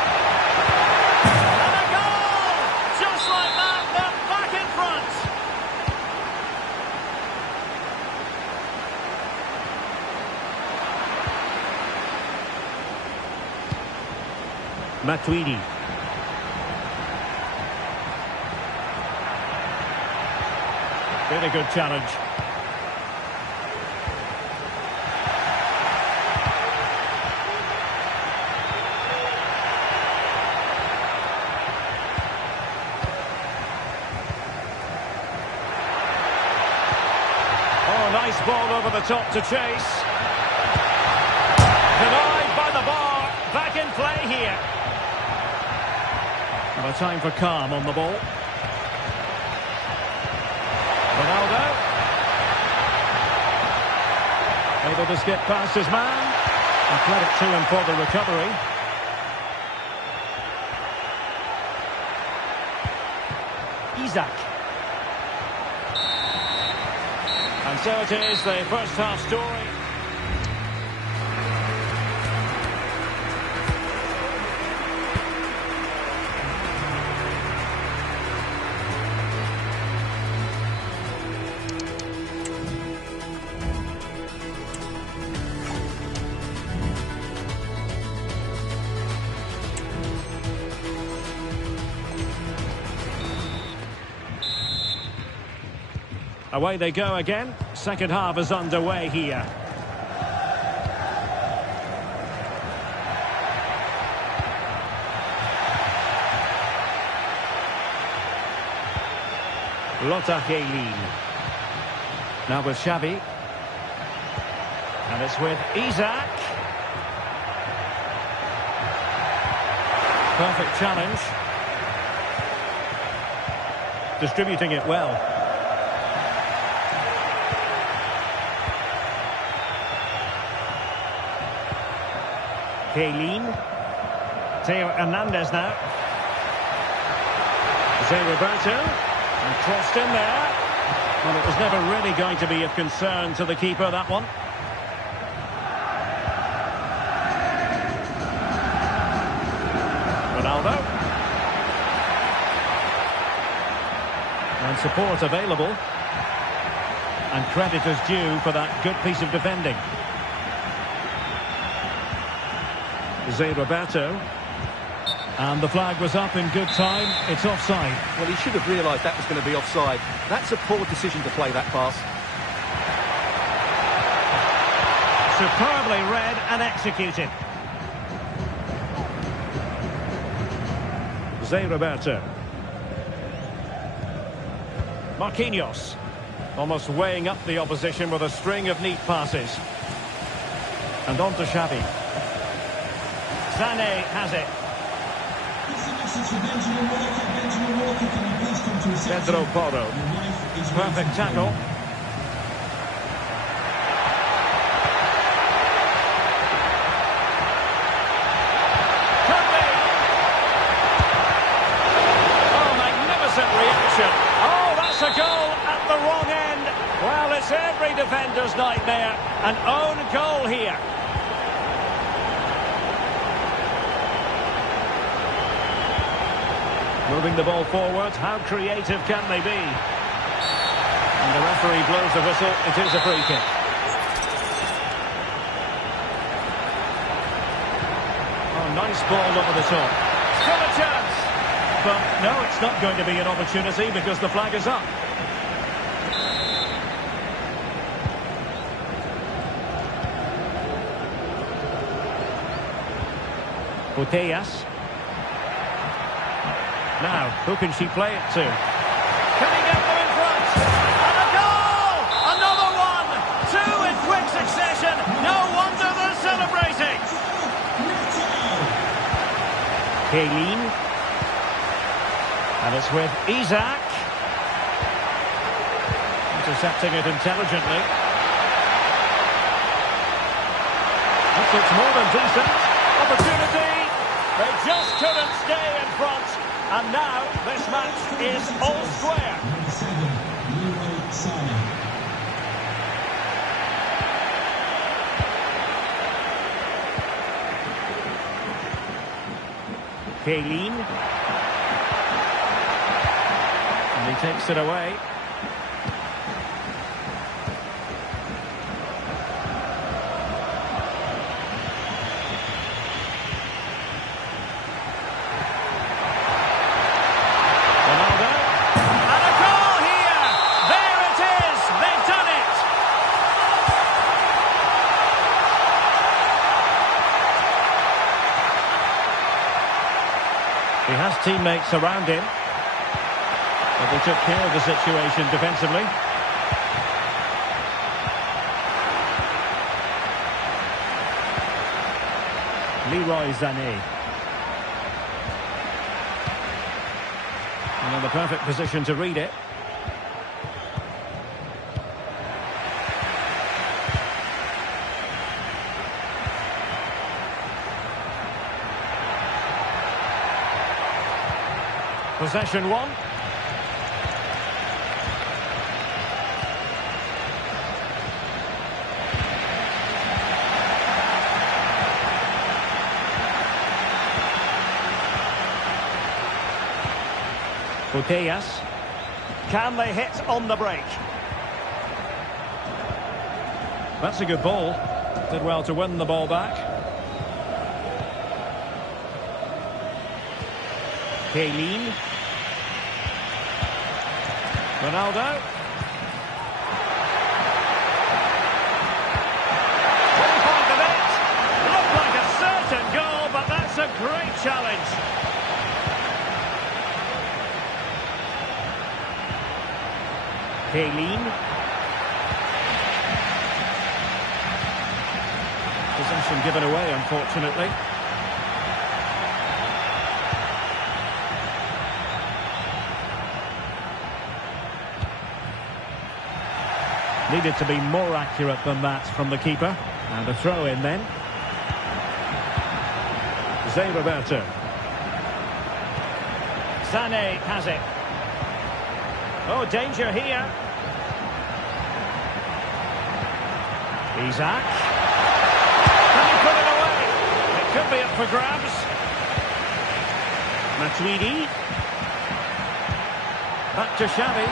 And a goal! Just like that, they're back in front. Matuidi. Very good challenge. Nice ball over the top to chase. Denied by the bar. Back in play here. And a time for calm on the ball. Ronaldo. Able to skip past his man. And credit to him for the recovery. Isaac. And so it is, the first half story. Away they go again. Second half is underway here. Lotta Haylin. Now with Xavi. And it's with Isaac. Perfect challenge. Distributing it well. Haylin. Theo Hernandez now. Jose Roberto. And crossed in there. Well, it was never really going to be of concern to the keeper, that one. Ronaldo. And support available. And credit is due for that good piece of defending. Jose Roberto. And the flag was up in good time. It's offside. Well, he should have realised that was going to be offside. That's a poor decision to play that pass. Superbly read and executed. Jose Roberto. Marquinhos. Almost weighing up the opposition with a string of neat passes. And on to Xavi. Sané has it. Pedro Porro. Perfect tackle. it's every defender's nightmare. An own goal here. Moving the ball forward, how creative can they be? And the referee blows the whistle, it is a free kick. Oh, nice ball over the top. Still a chance! But no, it's not going to be an opportunity because the flag is up. Putellas. Now, who can she play it to? Can he get them in front? And a goal! Another one! Two in quick succession. No wonder they're celebrating. Kaylin. And it's with Isaac. Intercepting it intelligently. That looks more than decent. Opportunity. They just couldn't stay in front. And now this match is all square. Kaylin. And he takes it away. He has teammates around him, but they took care of the situation defensively. Leroy Sané. And in the perfect position to read it. Possession one. Putellas. Can they hit on the break? That's a good ball. Did well to win the ball back. Kaylin. Ronaldo. One-point of it. Looked like a certain goal, but that's a great challenge. Kaylin. Possession given away, unfortunately. Needed to be more accurate than that from the keeper. And a throw in then. Roberto. Sané has it. Oh, danger here. Isaac. Can he put it away? It could be up for grabs. Matuidi. Back to Xavi.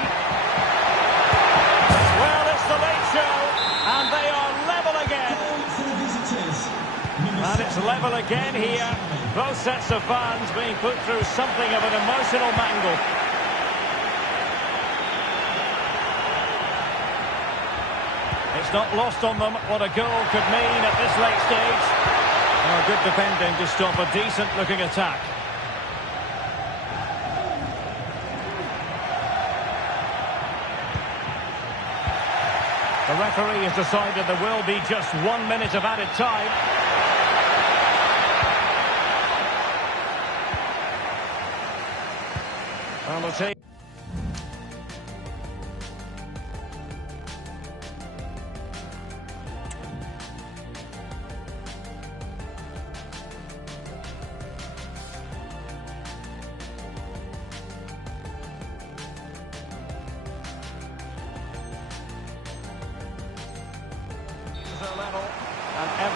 The late show, and they are level again. And it's level again here. Both sets of fans being put through something of an emotional mangle. It's not lost on them what a goal could mean at this late stage. Oh, good defending to stop a decent-looking attack. The referee has decided there will be just 1 minute of added time. Well, we'll take...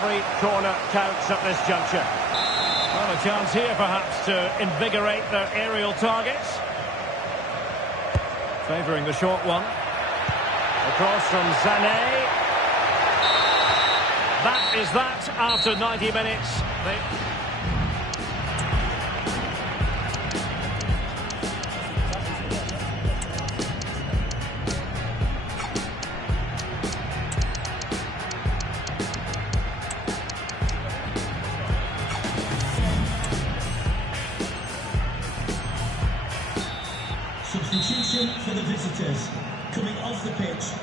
every corner counts at this juncture. Well, a chance here perhaps to invigorate their aerial targets. Favouring the short one. Across from Sané. That is that after 90 minutes. Substitution for the visitors. Coming off the pitch.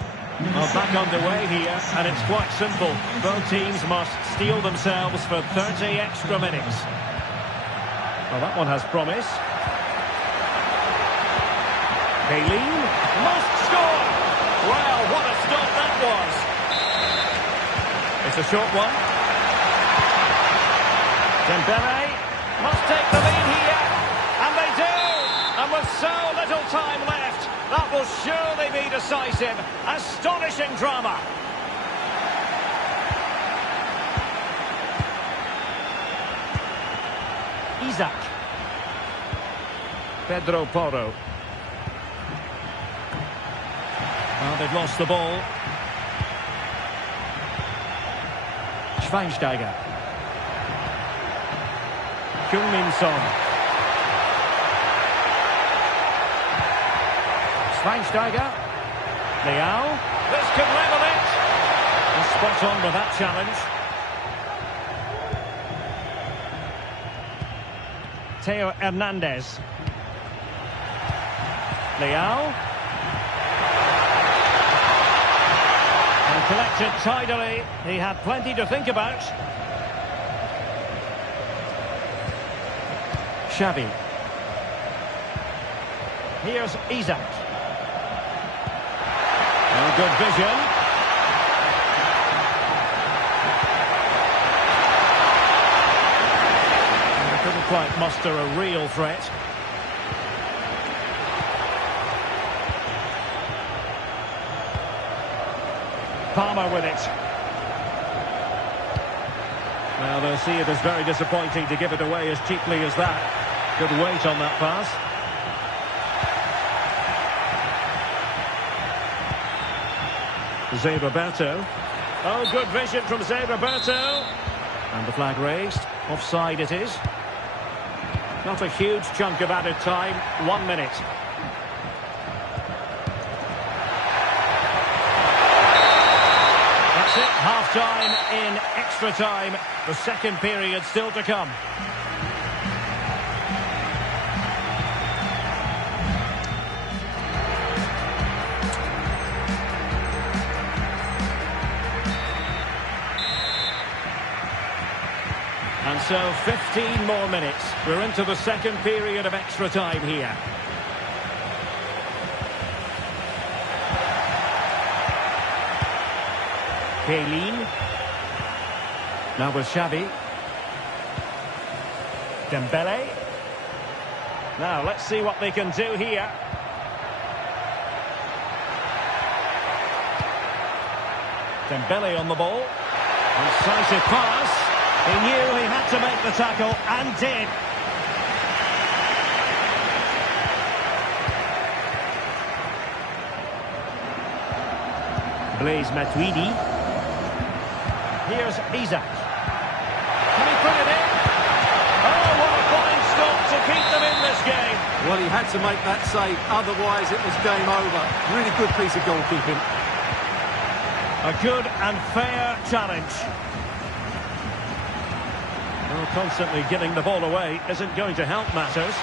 Well, back underway here, and it's quite simple. Both teams must steel themselves for 30 extra minutes. Well, that one has promise. Baleen must score! Wow, what a stop that was! It's a short one. Jmbz must take the lead here, and they do! And with so little time left, that will surely be decisive. Astonishing drama. Isaac. Pedro Porro. Well, they've lost the ball. Schweinsteiger. Jmbz. Schweinsteiger. Leao. This could level it. And spot on with that challenge. Theo Hernandez. Leao. And collected tidily. He had plenty to think about. Xavi. Here's Isaac. Oh, good vision. They couldn't quite muster a real threat. Palmer with it. Well, they'll see it as very disappointing to give it away as cheaply as that. Good weight on that pass. Zé Roberto. Oh, good vision from Zé Roberto. And the flag raised. Offside it is. Not a huge chunk of added time. 1 minute. That's it. Half-time in extra time. The second period still to come. And so 15 more minutes. We're into the second period of extra time here. Baleen. Now with Xavi. Dembele. Now let's see what they can do here. Dembele on the ball. Incisive pass. He knew he had to make the tackle, and did. Blaise Matuidi. Here's Isaac. Can he put it in? Oh, what a fine stop to keep them in this game. Well, he had to make that save, otherwise it was game over. Really good piece of goalkeeping. A good and fair challenge. Well, constantly giving the ball away isn't going to help matters.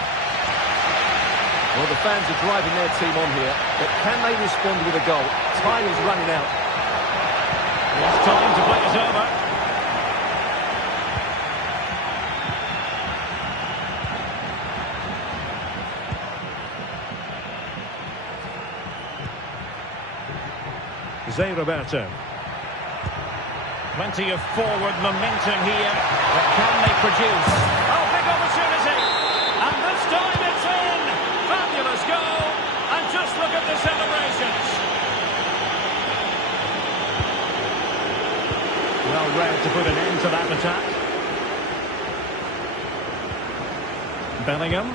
Well, the fans are driving their team on here, but can they respond with a goal? Time is running out. It's time to play it over. Zé Roberto. Plenty of forward momentum here, but can they produce? Oh, big opportunity! And this time it's in! Fabulous goal! And just look at the celebrations! Well, red to put an end to that attack. Bellingham.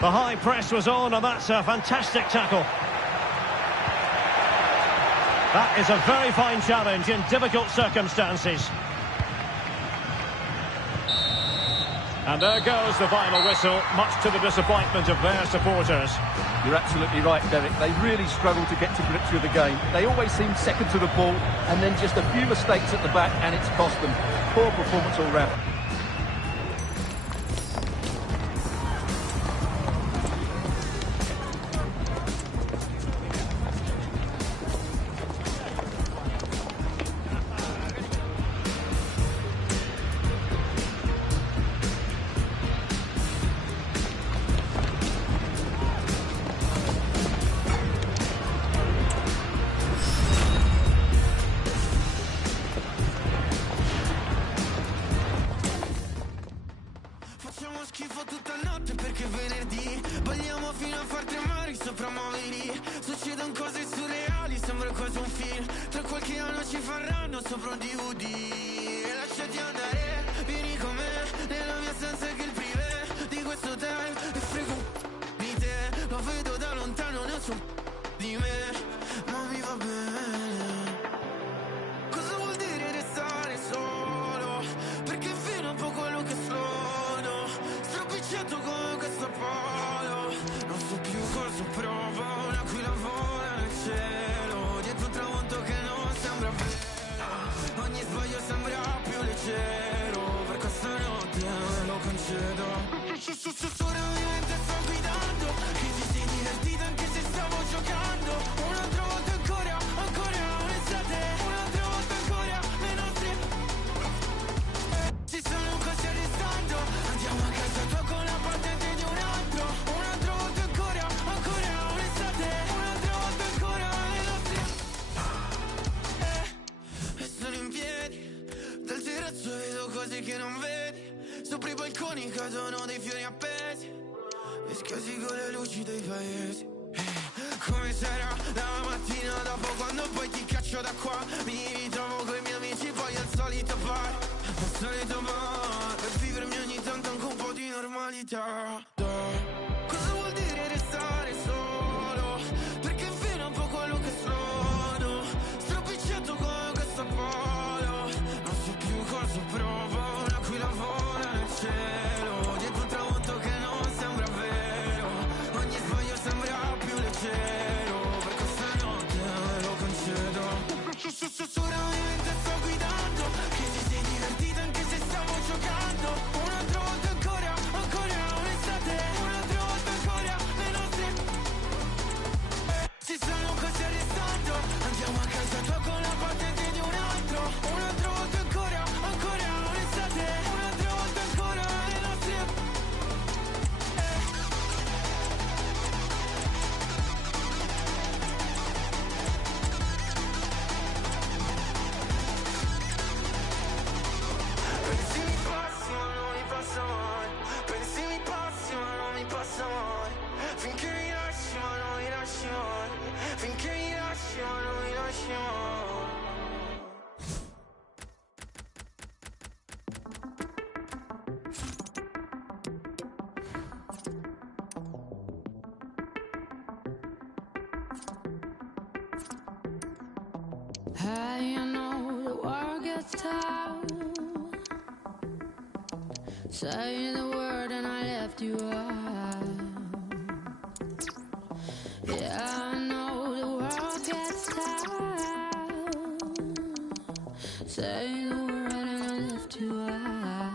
The high press was on, and that's a fantastic tackle. That is a very fine challenge in difficult circumstances. And there goes the final whistle, much to the disappointment of their supporters. You're absolutely right, Derek. They really struggled to get to grips with the game. They always seemed second to the ball, and then just a few mistakes at the back, and it's cost them. Poor performance all round. Facciamo schifo tutta notte perché è venerdì. Balliamo fino a far tremare i soprammobili. Succedono cose surreali, sembra quasi un film. Tra qualche anno ci faranno sopra un DVD. E lasciati andare, vieni con me nella mia stanza che il privé di questo hotel. E frego di te, lo vedo da lontano, ne ho su di me, ma mi va bene. Cosa vuol dire restare solo? Perché fino a poco quello che sono. Stropicciato come questo polo. Non so più cosa provo. Un'aquila vola nel cielo. Dietro un tramonto che non sembra vero. Ogni sbaglio sembra più leggero. Per questa notte lo concedo. Solamente sto guidando. Che ti sei divertita anche se stavo giocando. Un'altra volta ancora, ancora un'estate. Un'altra volta ancora le nostre si sono quasi arrestando. Andiamo a casa tua con la patente di un altro. Un'altra volta ancora, ancora un'estate. Un'altra volta ancora le nostre e sono in piedi dal terrazzo e vedo cose che non vedi. Sopra i balconi cadono dei fiori appesi. Vischiasi con le luci dei paesi. Come sarà la mattina dopo quando poi ti caccio da qua. Mi ritrovo coi miei amici poi al solito bar. Al solito bar. Per vivermi ogni tanto anche un po' di normalità. Cosa vuol dire restare solo? Perché fino a un po' quello che sono. Stropicciato come questo polo. Non so più cosa provo. Un'aquila vola nel cielo. Dietro un tramonto che non sembra vero. Ogni sbaglio sembra più leggero. Per questa notte lo concedo. Solamente sto guidando. Che ti sei divertita anche se stavo giocando. Un'altra volta ancora, ancora un'estate. Un'altra volta ancora le nostre si stanno quasi arrestando. Andiamo a casa tua con la patente di un altro. Un'altra volta ancora, ancora un'estate. Un'altra volta ancora le nostre pensi mi passi ma non mi passa mai. Pensi mi passi ma non mi passa mai. Finché mi lasci ma non mi lasci mai. Finché mi lasci ma non mi lasci mai. Hey, you know the world gets tough. Say the word and I left you out. Yeah, I know the world gets tough. Say the word and I left you out.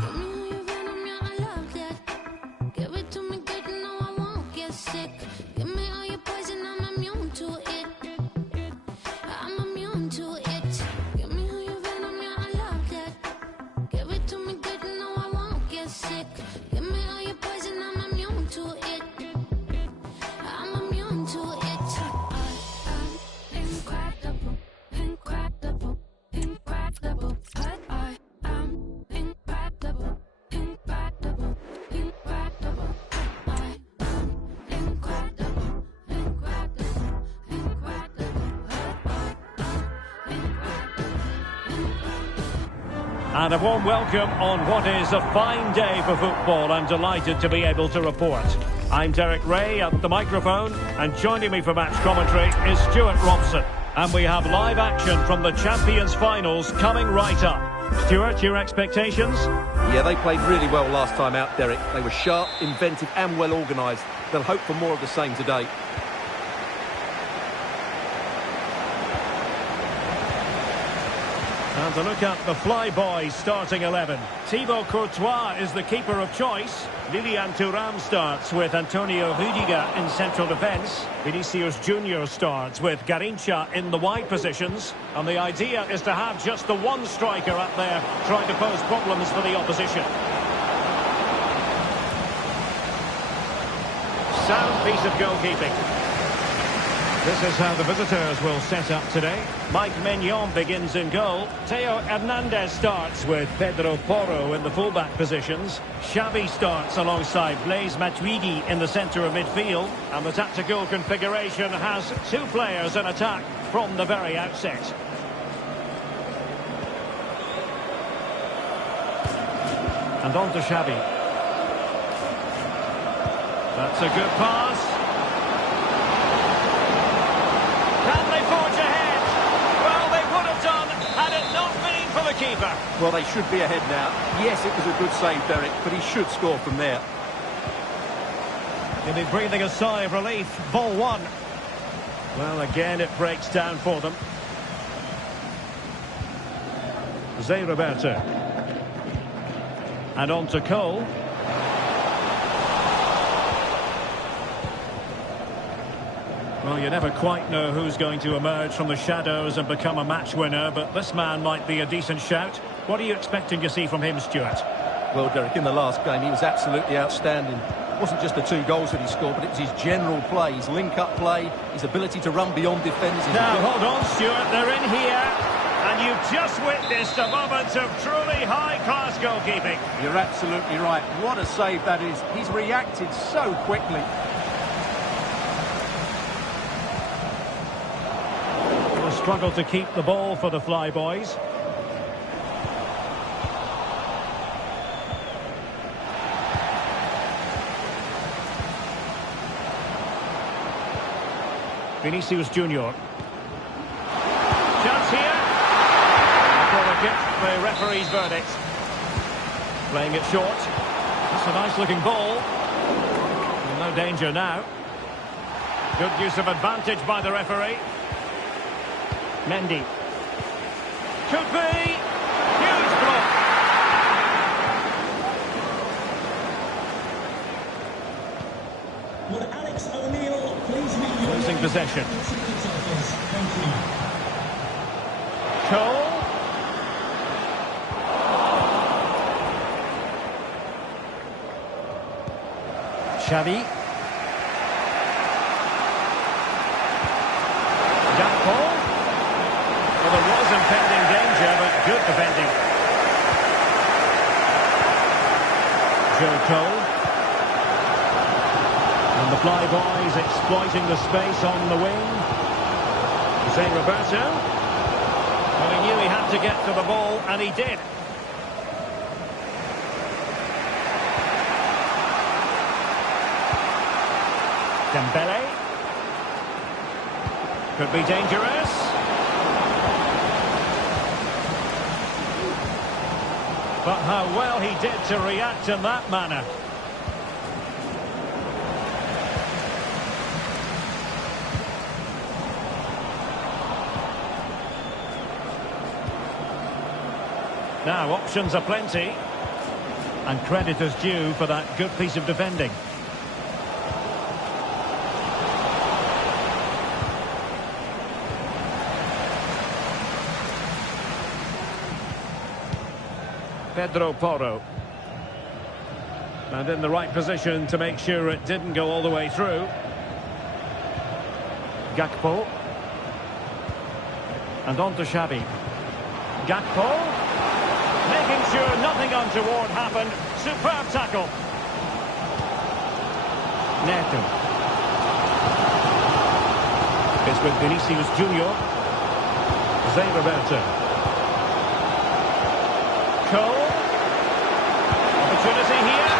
Give me all your venom, yeah, I love that. Give it to me good, no, I won't get sick. Give me all your poison, I'm immune to it. I'm immune to it. Give me all your venom, yeah, I love that. Give it to me good, no, I won't get sick. Give me all your poison, I'm immune to it. I'm immune to it. I'm incredible. And a warm welcome on what is a fine day for football. I'm delighted to be able to report. I'm Derek Ray at the microphone, and joining me for match commentary is Stuart Robson. And we have live action from the Champions Finals coming right up. Stuart, your expectations? Yeah, they played really well last time out, Derek. They were sharp, inventive and well organised. They'll hope for more of the same today. And to look at the Flyboys starting 11. Thibaut Courtois is the keeper of choice. Lilian Thuram starts with Antonio Rudiger in central defence. Vinicius Junior starts with Garrincha in the wide positions. And the idea is to have just the one striker up there trying to pose problems for the opposition. Sound piece of goalkeeping. This is how the visitors will set up today. Mike Maignan begins in goal. Theo Hernandez starts with Pedro Porro in the fullback positions. Xavi starts alongside Blaise Matuidi in the centre of midfield. And the tactical configuration has two players in attack from the very outset. And on to Xavi. That's a good pass. Can they forge ahead? Well, they would have done had it not been for the keeper. Well, they should be ahead now. Yes, it was a good save, Derek, but he should score from there. He'll be breathing a sigh of relief. Ball one. Well, again, it breaks down for them. Zé Roberto. And on to Cole. Well, you never quite know who's going to emerge from the shadows and become a match winner, but this man might be a decent shout. What are you expecting to see from him, Stuart? Well, Derek, in the last game, he was absolutely outstanding. It wasn't just the 2 goals that he scored, but it was his general play, his link-up play, his ability to run beyond defenders. Now, hold on, Stuart, they're in here, and you've just witnessed a moment of truly high-class goalkeeping. You're absolutely right. What a save that is. He's reacted so quickly. Struggle to keep the ball for the Flyboys. Vinicius Junior. Chance here. Corner kick, the referee's verdict. Playing it short. That's a nice-looking ball. No danger now. Good use of advantage by the referee. Mendy. Could be. Huge block. Would Alex O'Neill please meet you? Losing possession. Thank you. Cole. Xavi. Gakpo. Well, there was impending danger, but good defending. Joe Cole. And the Flyboys exploiting the space on the wing. Zé Roberto. Well, he knew he had to get to the ball, and he did. Dembele. Could be dangerous. But how well he did to react in that manner. Now, options are plenty. And credit is due for that good piece of defending. Pedro Porro. And in the right position to make sure it didn't go all the way through. Gakpo. And on to Xavi. Gakpo. Making sure nothing untoward happened. Superb tackle. Neto. It's with Vinicius Junior. Zé Roberto. Cole. Opportunity here.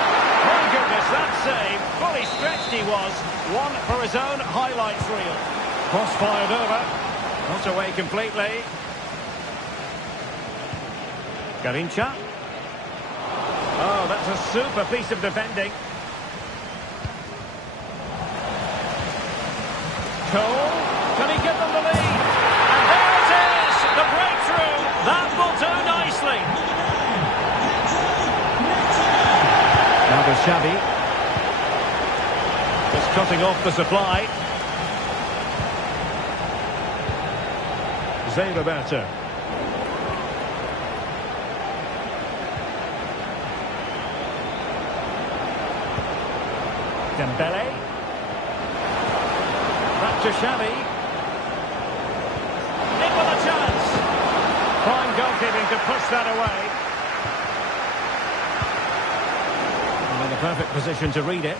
My goodness, that save. Fully stretched he was. One for his own highlights reel. Cross fired over. Not away completely. Garincha. Oh, that's a super piece of defending. Cole. Can he give them the lead? And there it is! The breakthrough! That will do nicely. Now to Xavi. Just cutting off the supply. Roberto. Dembele. Back to Xavi. In with a chance. Fine goalkeeping to push that away. And in a perfect position to read it.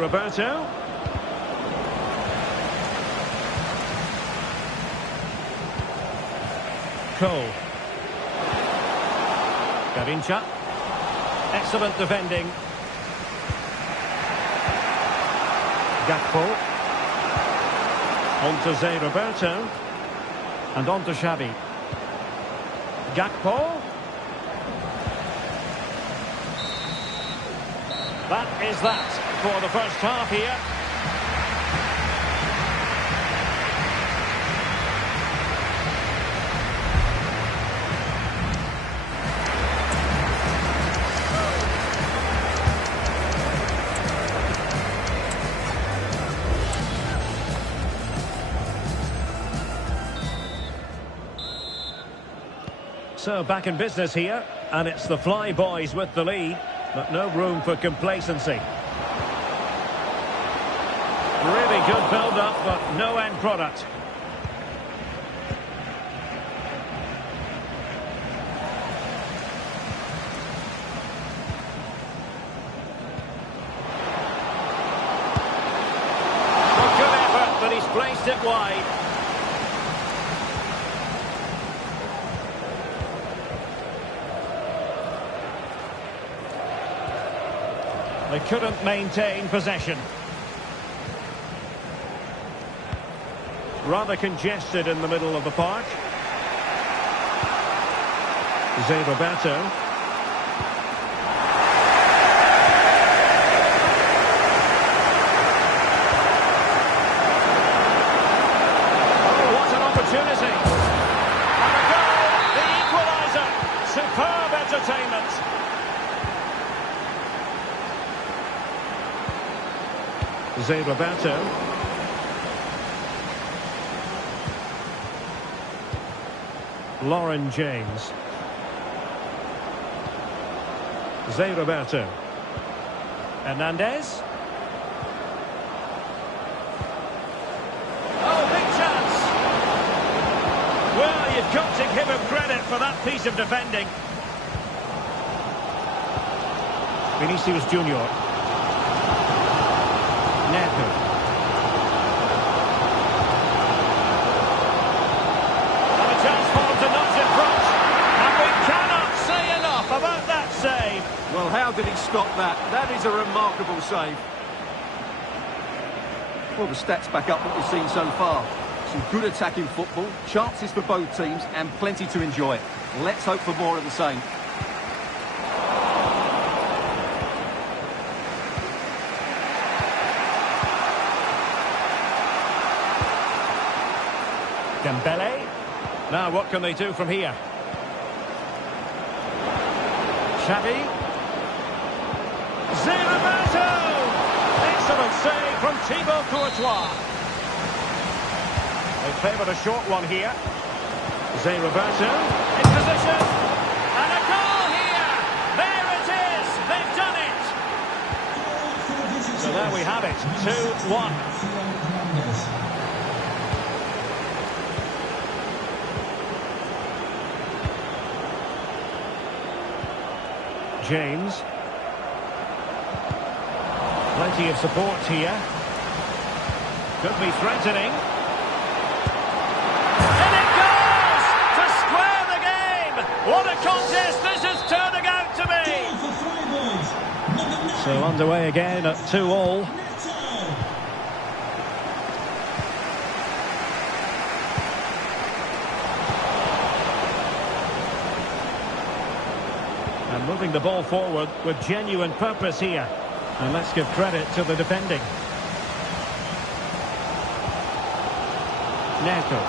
Roberto. Cole. Garincha. Excellent defending. Gakpo. On to Roberto. And on to Xavi. Gakpo. That is that for the first half here. So back in business here, and it's the Fly Boys with the lead, but no room for complacency. Really good build-up, but no end product. A good effort, but he's placed it wide. They couldn't maintain possession. Rather congested in the middle of the park. Roberto. Oh, what an opportunity. And a goal, the equaliser. Superb entertainment. Roberto. Jmbz. Roberto. Hernandez. Oh, big chance. Well, you've got to give him credit for that piece of defending. Vinicius Junior. Neto. And a chance for him to nudge in front. And we cannot say enough about that save. Well, how did he stop that? That is a remarkable save. Well, the stats back up what we've seen so far. Some good attacking football, chances for both teams, and plenty to enjoy. Let's hope for more of the same. Dembele. Now what can they do from here? Xavi. Roberto! Excellent save from Thibaut Courtois. They favour a short one here. Roberto in position. And a goal here! There it is! They've done it! So there we have it. 2-1. Jmbz. Plenty of support here. Could be threatening. And it goes! To square the game! What a contest this is turning out to be! For Freiburg. Number 9. So underway again at 2-2. And moving the ball forward with genuine purpose here. And let's give credit to the defending. Neto.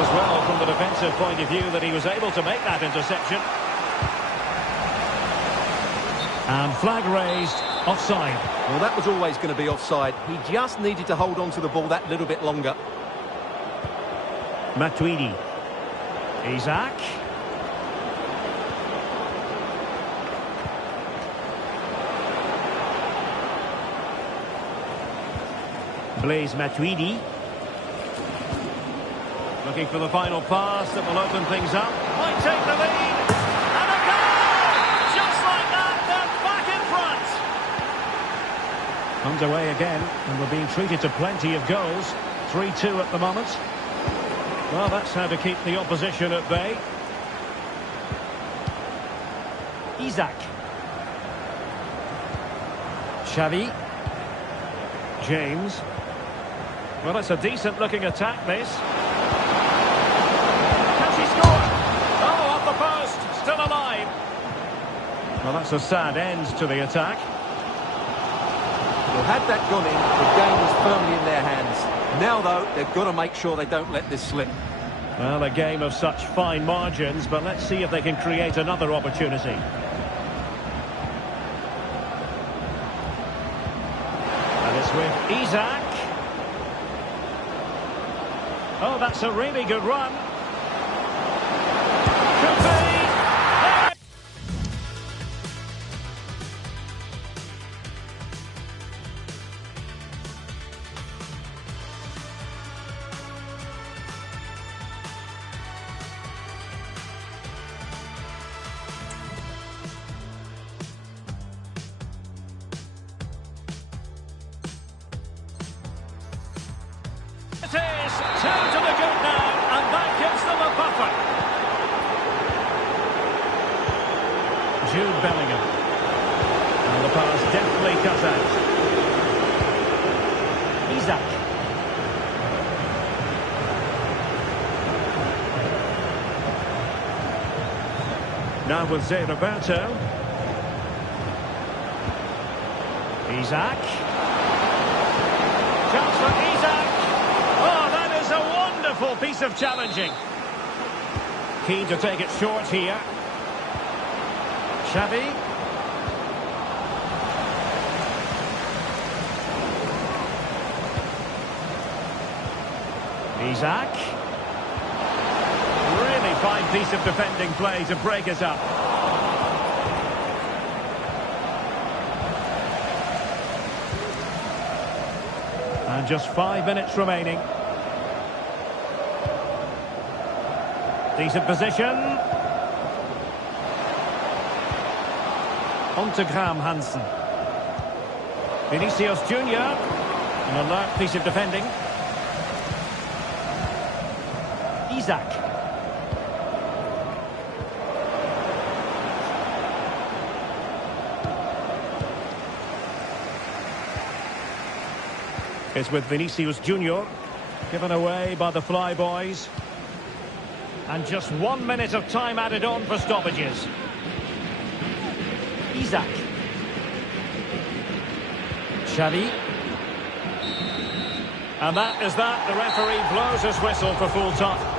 As well from the defensive point of view that he was able to make that interception. And flag raised, offside. Well, that was always going to be offside. He just needed to hold on to the ball that little bit longer. Matuidi. Isaac. Blaise Matuidi. Looking for the final pass that will open things up. Might take the lead. And a goal! Just like that, they're back in front. Underway again, and we're being treated to plenty of goals. 3-2 at the moment. Well, that's how to keep the opposition at bay. Isaac. Xavi. Jmbz. Well, it's a decent-looking attack, this. Oh, off the post, still alive. Well, that's a sad end to the attack. Well, had that gone in, the game was firmly in their hands. Now, though, they've got to make sure they don't let this slip. Well, a game of such fine margins, but let's see if they can create another opportunity. And it's with Isaac. Oh, that's a really good run. Could be. It is 2 to the good now, and that gives them a buffer. Jude Bellingham. And the pass definitely cut out. Isaac. Now with Zé Roberto. Isaac. Chance for Isaac. Oh, that is a wonderful piece of challenging. Keen to take it short here. Xavi. Isaac. Really fine piece of defending play to break us up. And just 5 minutes remaining. Decent position. On to Graham Hansen. Vinicius Junior. An alert piece of defending. Isaac. It's with Vinicius Junior. Given away by the Flyboys. And just 1 minute of time added on for stoppages. Isaac. Xavi. And that is that. The referee blows his whistle for full time.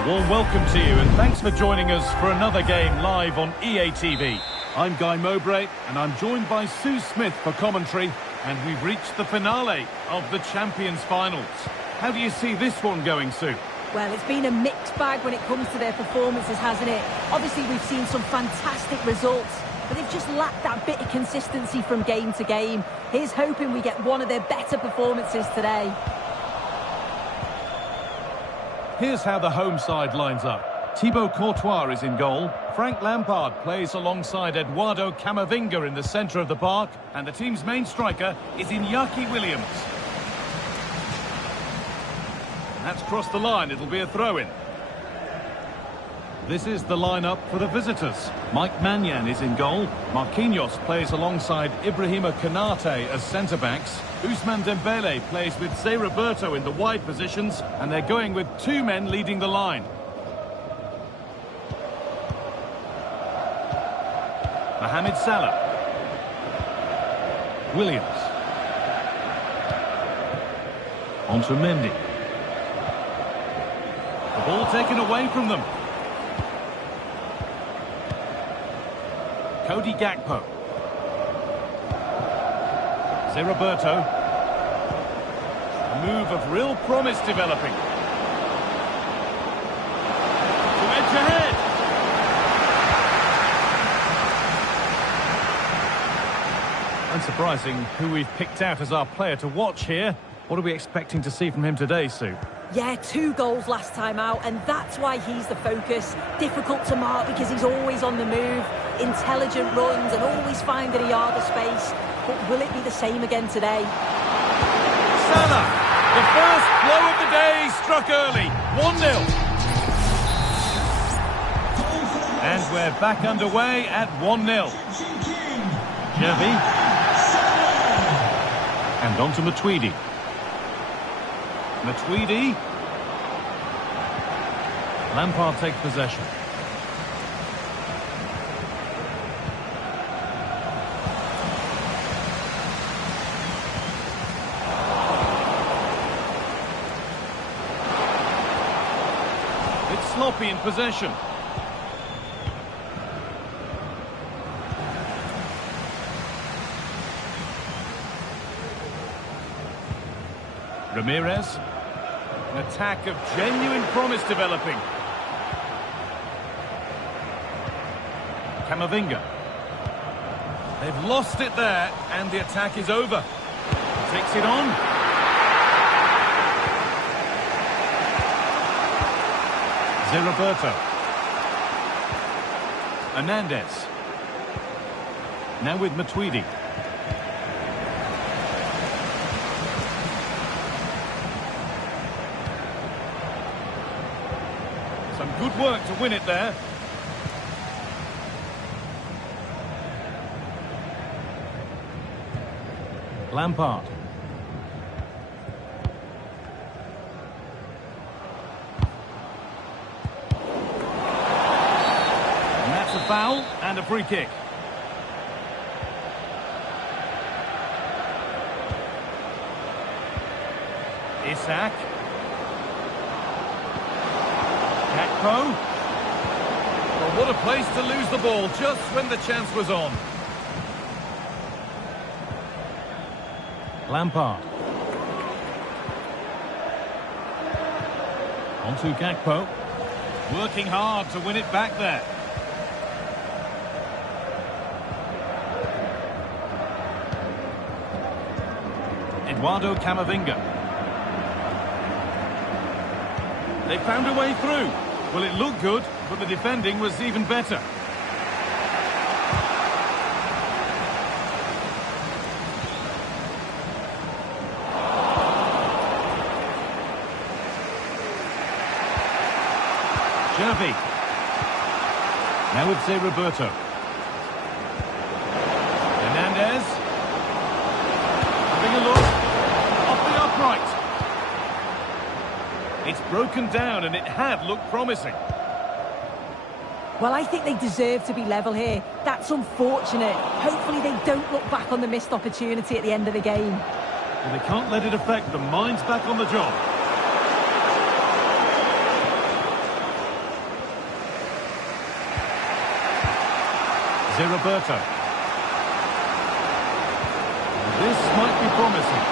A warm welcome to you and thanks for joining us for another game live on EA TV. I'm Guy Mowbray and I'm joined by Sue Smith for commentary, and we've reached the finale of the Champions Finals. How do you see this one going, Sue? Well, it's been a mixed bag when it comes to their performances, hasn't it? Obviously, we've seen some fantastic results, but they've just lacked that bit of consistency from game to game. Here's hoping we get one of their better performances today. Here's how the home side lines up. Thibaut Courtois is in goal. Frank Lampard plays alongside Eduardo Camavinga in the centre of the park. And the team's main striker is Iñaki Williams. And that's crossed the line. It'll be a throw-in. This is the lineup for the visitors. Mike Maignan is in goal. Marquinhos plays alongside Ibrahima Konate as centre-backs. Ousmane Dembele plays with Zé Roberto in the wide positions, and they're going with two men leading the line. Mohamed Salah. Williams. On to Mendy. The ball taken away from them. Cody Gakpo. Zé Roberto. A move of real promise developing. To edge ahead. Unsurprising who we've picked out as our player to watch here. What are we expecting to see from him today, Sue? Yeah, 2 goals last time out, and that's why he's the focus. Difficult to mark because he's always on the move. Intelligent runs and always finding a yard of space. But will it be the same again today? Salah! The first blow of the day struck early. 1-0. And we're back underway at 1-0. Jmbz. And on to Matuidi. Matuidi. Lampard takes possession. It's sloppy in possession. Ramirez. An attack of genuine promise developing. Camavinga. They've lost it there, and the attack is over. Takes it on. Zé Roberto. Hernandez. Now with Matuidi. Some good work to win it there. Lampard. And that's a foul and a free kick. Isak. Gakpo. Well, what a place to lose the ball just when the chance was on. Lampard. On to Gakpo. Working hard to win it back there. Eduardo Camavinga. They found a way through. Well, it looked good, but the defending was even better. Jmbz. Now with Zé Roberto. Hernandez. Having a look. Off the upright. It's broken down and it had looked promising. Well, I think they deserve to be level here. That's unfortunate. Hopefully they don't look back on the missed opportunity at the end of the game. Well, they can't let it affect them. Mind's back on the job. Roberto. This might be promising.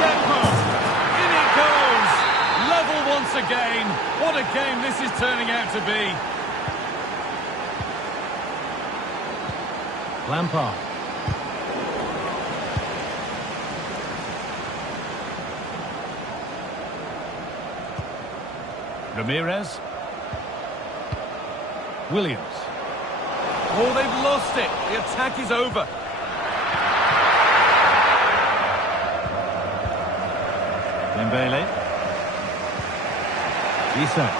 Gakpo! In it goes! Level once again. What a game this is turning out to be. Lampard. Ramirez. Williams. Oh, they've lost it. The attack is over. Dembele. Isak.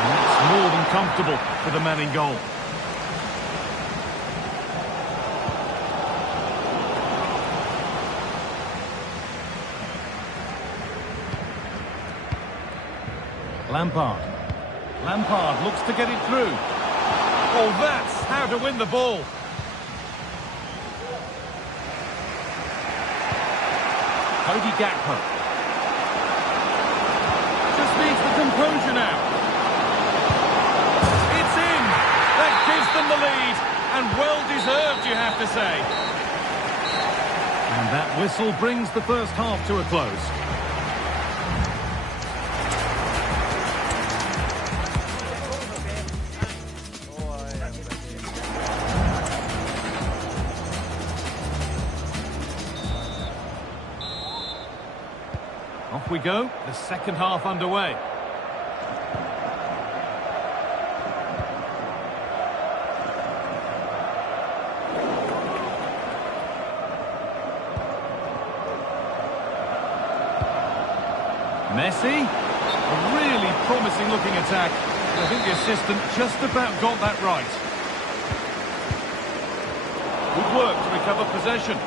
And that's more than comfortable for the man in goal. Lampard. Lampard looks to get it through. Oh, that's how to win the ball. Cody Gakpo. Just needs the composure now. It's in. That gives them the lead. And well deserved, you have to say. And that whistle brings the first half to a close. Off we go, the second half underway. Messi, a really promising looking attack. I think the assistant just about got that right. Good work to recover possession.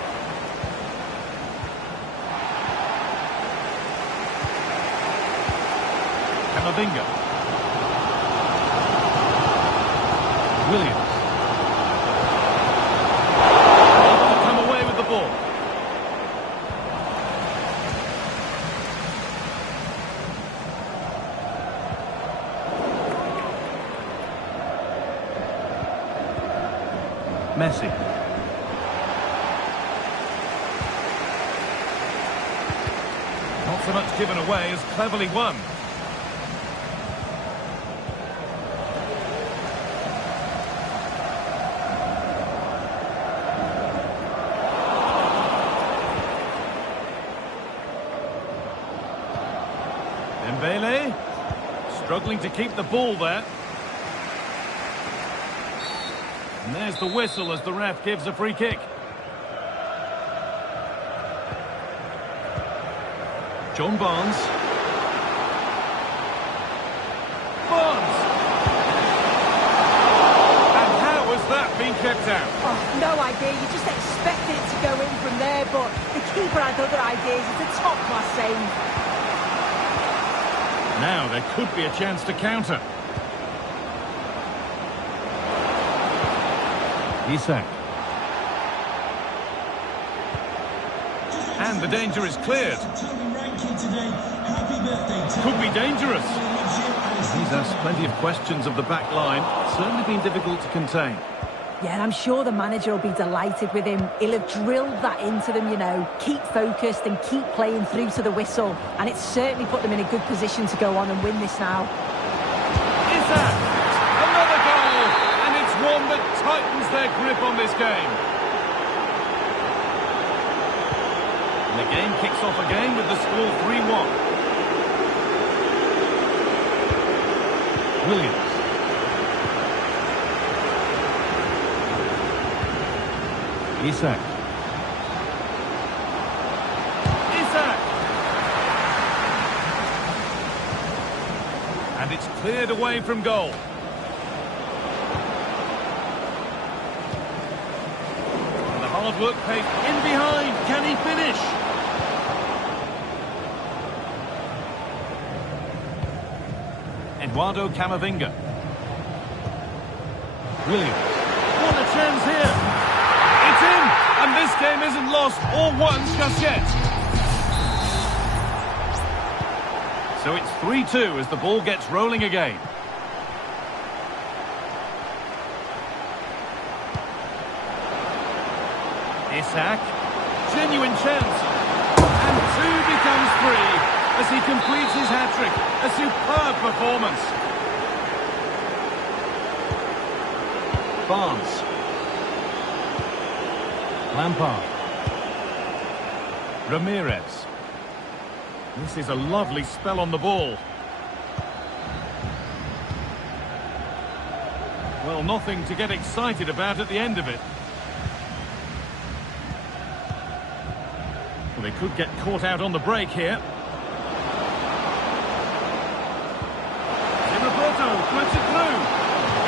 Camavinga. Williams. Able to come away with the ball. Messi. Not so much given away as cleverly won. Dembele, struggling to keep the ball there. And there's the whistle as the ref gives a free kick. John Barnes. Barnes! And how has that been kept out? Oh, no idea. You just expected it to go in from there, but the keeper had other ideas. It's a top-class save. Now there could be a chance to counter. Isak. And the danger is cleared. Could be dangerous. He's asked plenty of questions of the back line. Certainly been difficult to contain. Yeah, and I'm sure the manager will be delighted with him. He'll have drilled that into them, you know. Keep focused and keep playing through to the whistle. And it's certainly put them in a good position to go on and win this now. Isak! Another goal! And it's one that tightens their grip on this game. And the game kicks off again with the score 3-1. Williams. Isak. Isak! And it's cleared away from goal. And the hard work paid in behind. Can he finish? Eduardo Camavinga. Williams. What a chance here! It's in! And this game isn't lost or won just yet. So it's 3-2 as the ball gets rolling again. Isak, genuine chance, and 2 becomes 3 as he completes his hat-trick. A superb performance. Barnes. Lampard. Ramirez. This is a lovely spell on the ball. Well, nothing to get excited about at the end of it. Well, they could get caught out on the break here. Roberto puts it through.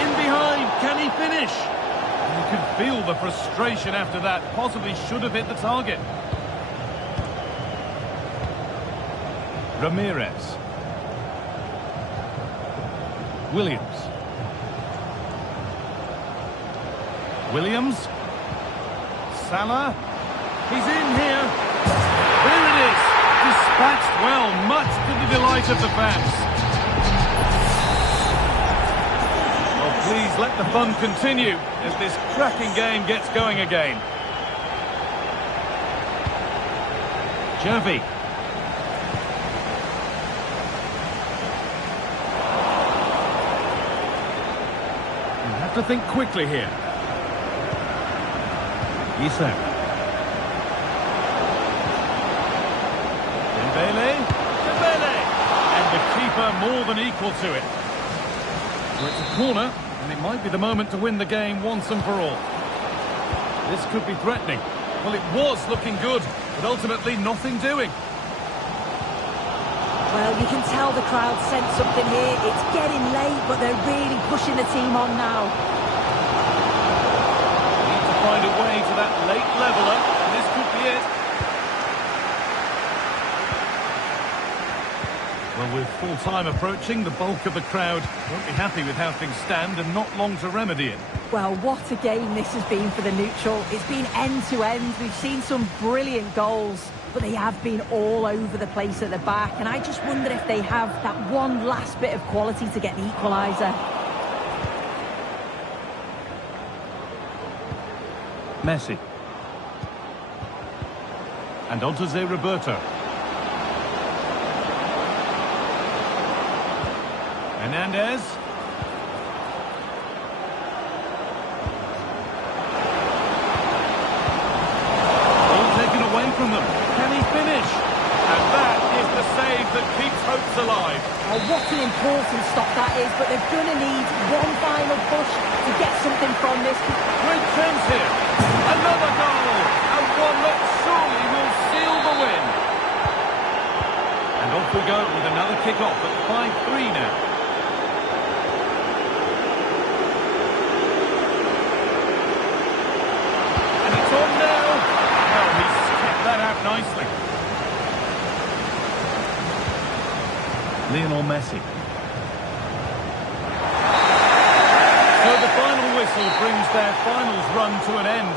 In behind, can he finish? And you can feel the frustration after that. Possibly should have hit the target. Ramirez. Williams. Williams. Salah. He's in here. There it is. Dispatched well, much to the delight of the fans. Well, please let the fun continue as this cracking game gets going again. Jmbz. You have to think quickly here. Isak. Dembele, and the keeper more than equal to it. So it's a corner, and it might be the moment to win the game once and for all. This could be threatening. Well, it was looking good, but ultimately nothing doing. Well, you can tell the crowd sense something here. It's getting late, but they're really pushing the team on now. Need to find a way to that late leveller, and this could be it. Well, with full time approaching, the bulk of the crowd won't be happy with how things stand and not long to remedy it. Well, what a game this has been for the neutral. It's been end-to-end. We've seen some brilliant goals, but they have been all over the place at the back. And I just wonder if they have that one last bit of quality to get the equaliser. Messi. And on to Roberto. Hernandez. Ball taken away from them. Can he finish? And that is the save that keeps hopes alive. Oh, what an important stop that is, but they're going to need one final push to get something from this. Great chance here. Another goal. And one that surely will seal the win. And off we go with another kick-off at 5-3 now. Nicely. Lionel Messi. So the final whistle brings their finals run to an end.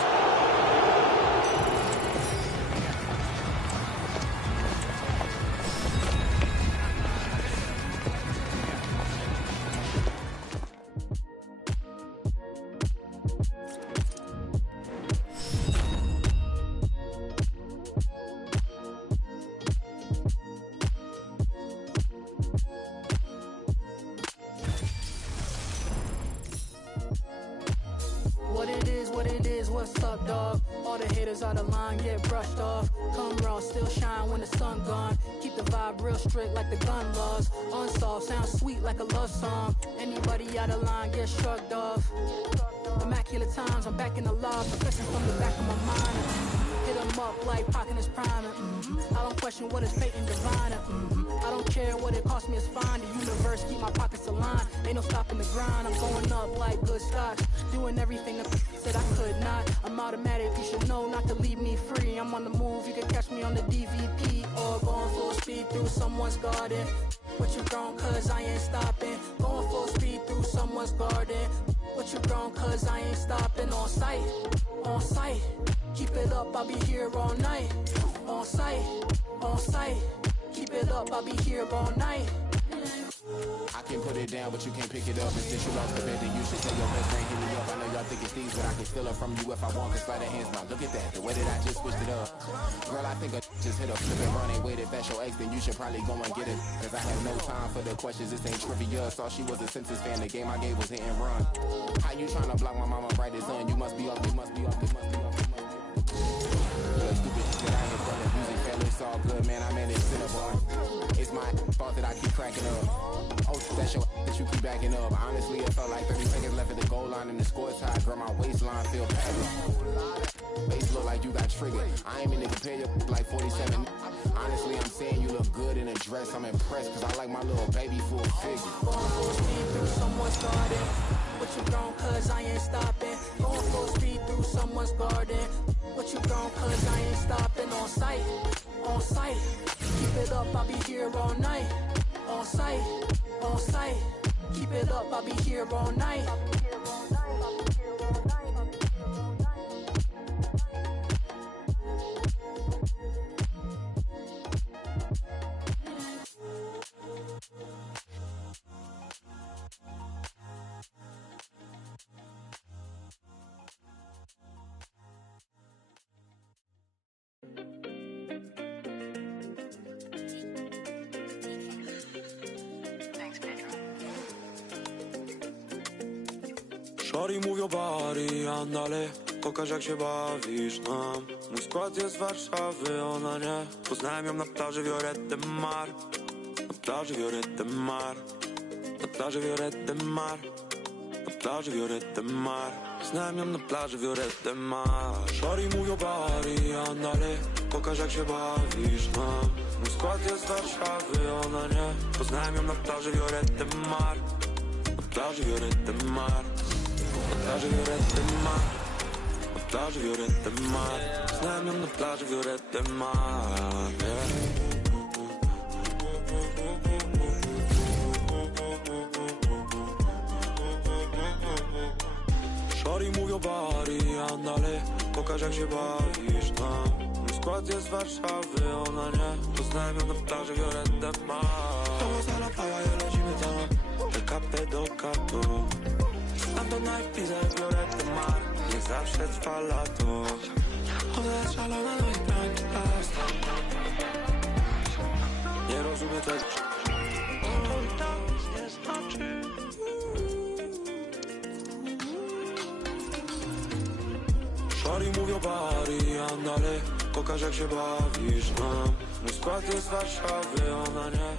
What's up, dog? All the haters out of line get brushed off. Come raw, still shine when the sun gone. Keep the vibe real strict like the gun laws. Unsolved, sounds sweet like a love song. Anybody out of line get shrugged off. Immaculate times, I'm back in the loft, professing from the back of my mind. Hit him up like Pac in his prime. I don't question what is fate and divine. I don't care what it cost me, it's fine. The universe keep my pockets aligned. Ain't no stopping the grind. I'm going up like good stocks, doing everything that said I could not. I'm automatic, you should know not to leave me free. I'm on the move, you can catch me on the DVP or going full speed through someone's garden. What you grown, cause I ain't stopping. Going full speed through someone's garden. What you grown, cause I ain't stopping. On sight, on sight. Keep it up, I'll be here all night. On sight, keep Keep it up, I'll be here all night. I can put it down, but you can't pick it up. And since you lost the bet, then you should tell your best friend hit me up. I know y'all think it's these, but I can steal it from you if I want. Cause sleight of hands, now look at that, the way that I just switched it up. Girl, I think I just hit a flip and run. Ain't wait, if that's your ex, then you should probably go and get it. Cause I have no time for the questions, this ain't trivia. Saw she was a Simpsons fan, the game I gave was hit and run. How you tryna block my mama brightest sun? You must be up, you must be up, you must be up, you must be up. Look, stupid shit, I ain't done the music, fell, it's all good, man, I'm in it, Cinnabon. It's my fault that I keep cracking up. Oh, that's your that you keep backing up. Honestly, it felt like 30 seconds left at the goal line and the score tied. Girl, my waistline feel packed. Face look like you got triggered. I ain't mean to compare you like 47. Honestly, I'm saying you look good in a dress. I'm impressed because I like my little baby full figure. Full speed through someone's garden. What you grown, cause I ain't stopping. Going full speed through someone's garden. What you grown, cause I ain't stopping. On sight, on sight. Keep it up, I'll be here all night. On sight, on sight. Keep it up, I'll be here all night. Shorty, move your body, andale. Pokaż jak się bawisz nam. Mój skład jest z Warszawy, ona nie. Poznałem ją na plaży Violette Mar. Na plaży Violette Mar. Na plaży Violette Mar. Na plaży Violette Mar. Poznałem ją na plaży Violette Mar. Shorty, move your body, andale. Pokaż jak się bawisz nam. Mój skład jest z Warszawy, ona nie. Poznałem ją na plaży Violette Mar. Na plaży Violette Mar. Na plaży Violette Mar. Na plaży Violette Mar. Znam ją na plaży Violette Mar. Shorty, move your body, andale. Pokaż jak się bawisz tam. Mój skład jest z Warszawy, ona nie. Poznałem ją na plaży Violette Mar. Vamos a la playa y lecimy tam. Del Cape do Cato. Tam do najbliżej Violette Mar. Niech zawsze trwa lato. Chodzę szalona, no i prawie basta. Nie rozumiem tego. Nie znaczy. Shorty, move your body, andale. Pokaż jak się bawisz nam. Mój skład jest z Warszawy, ona nie.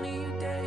none of you dare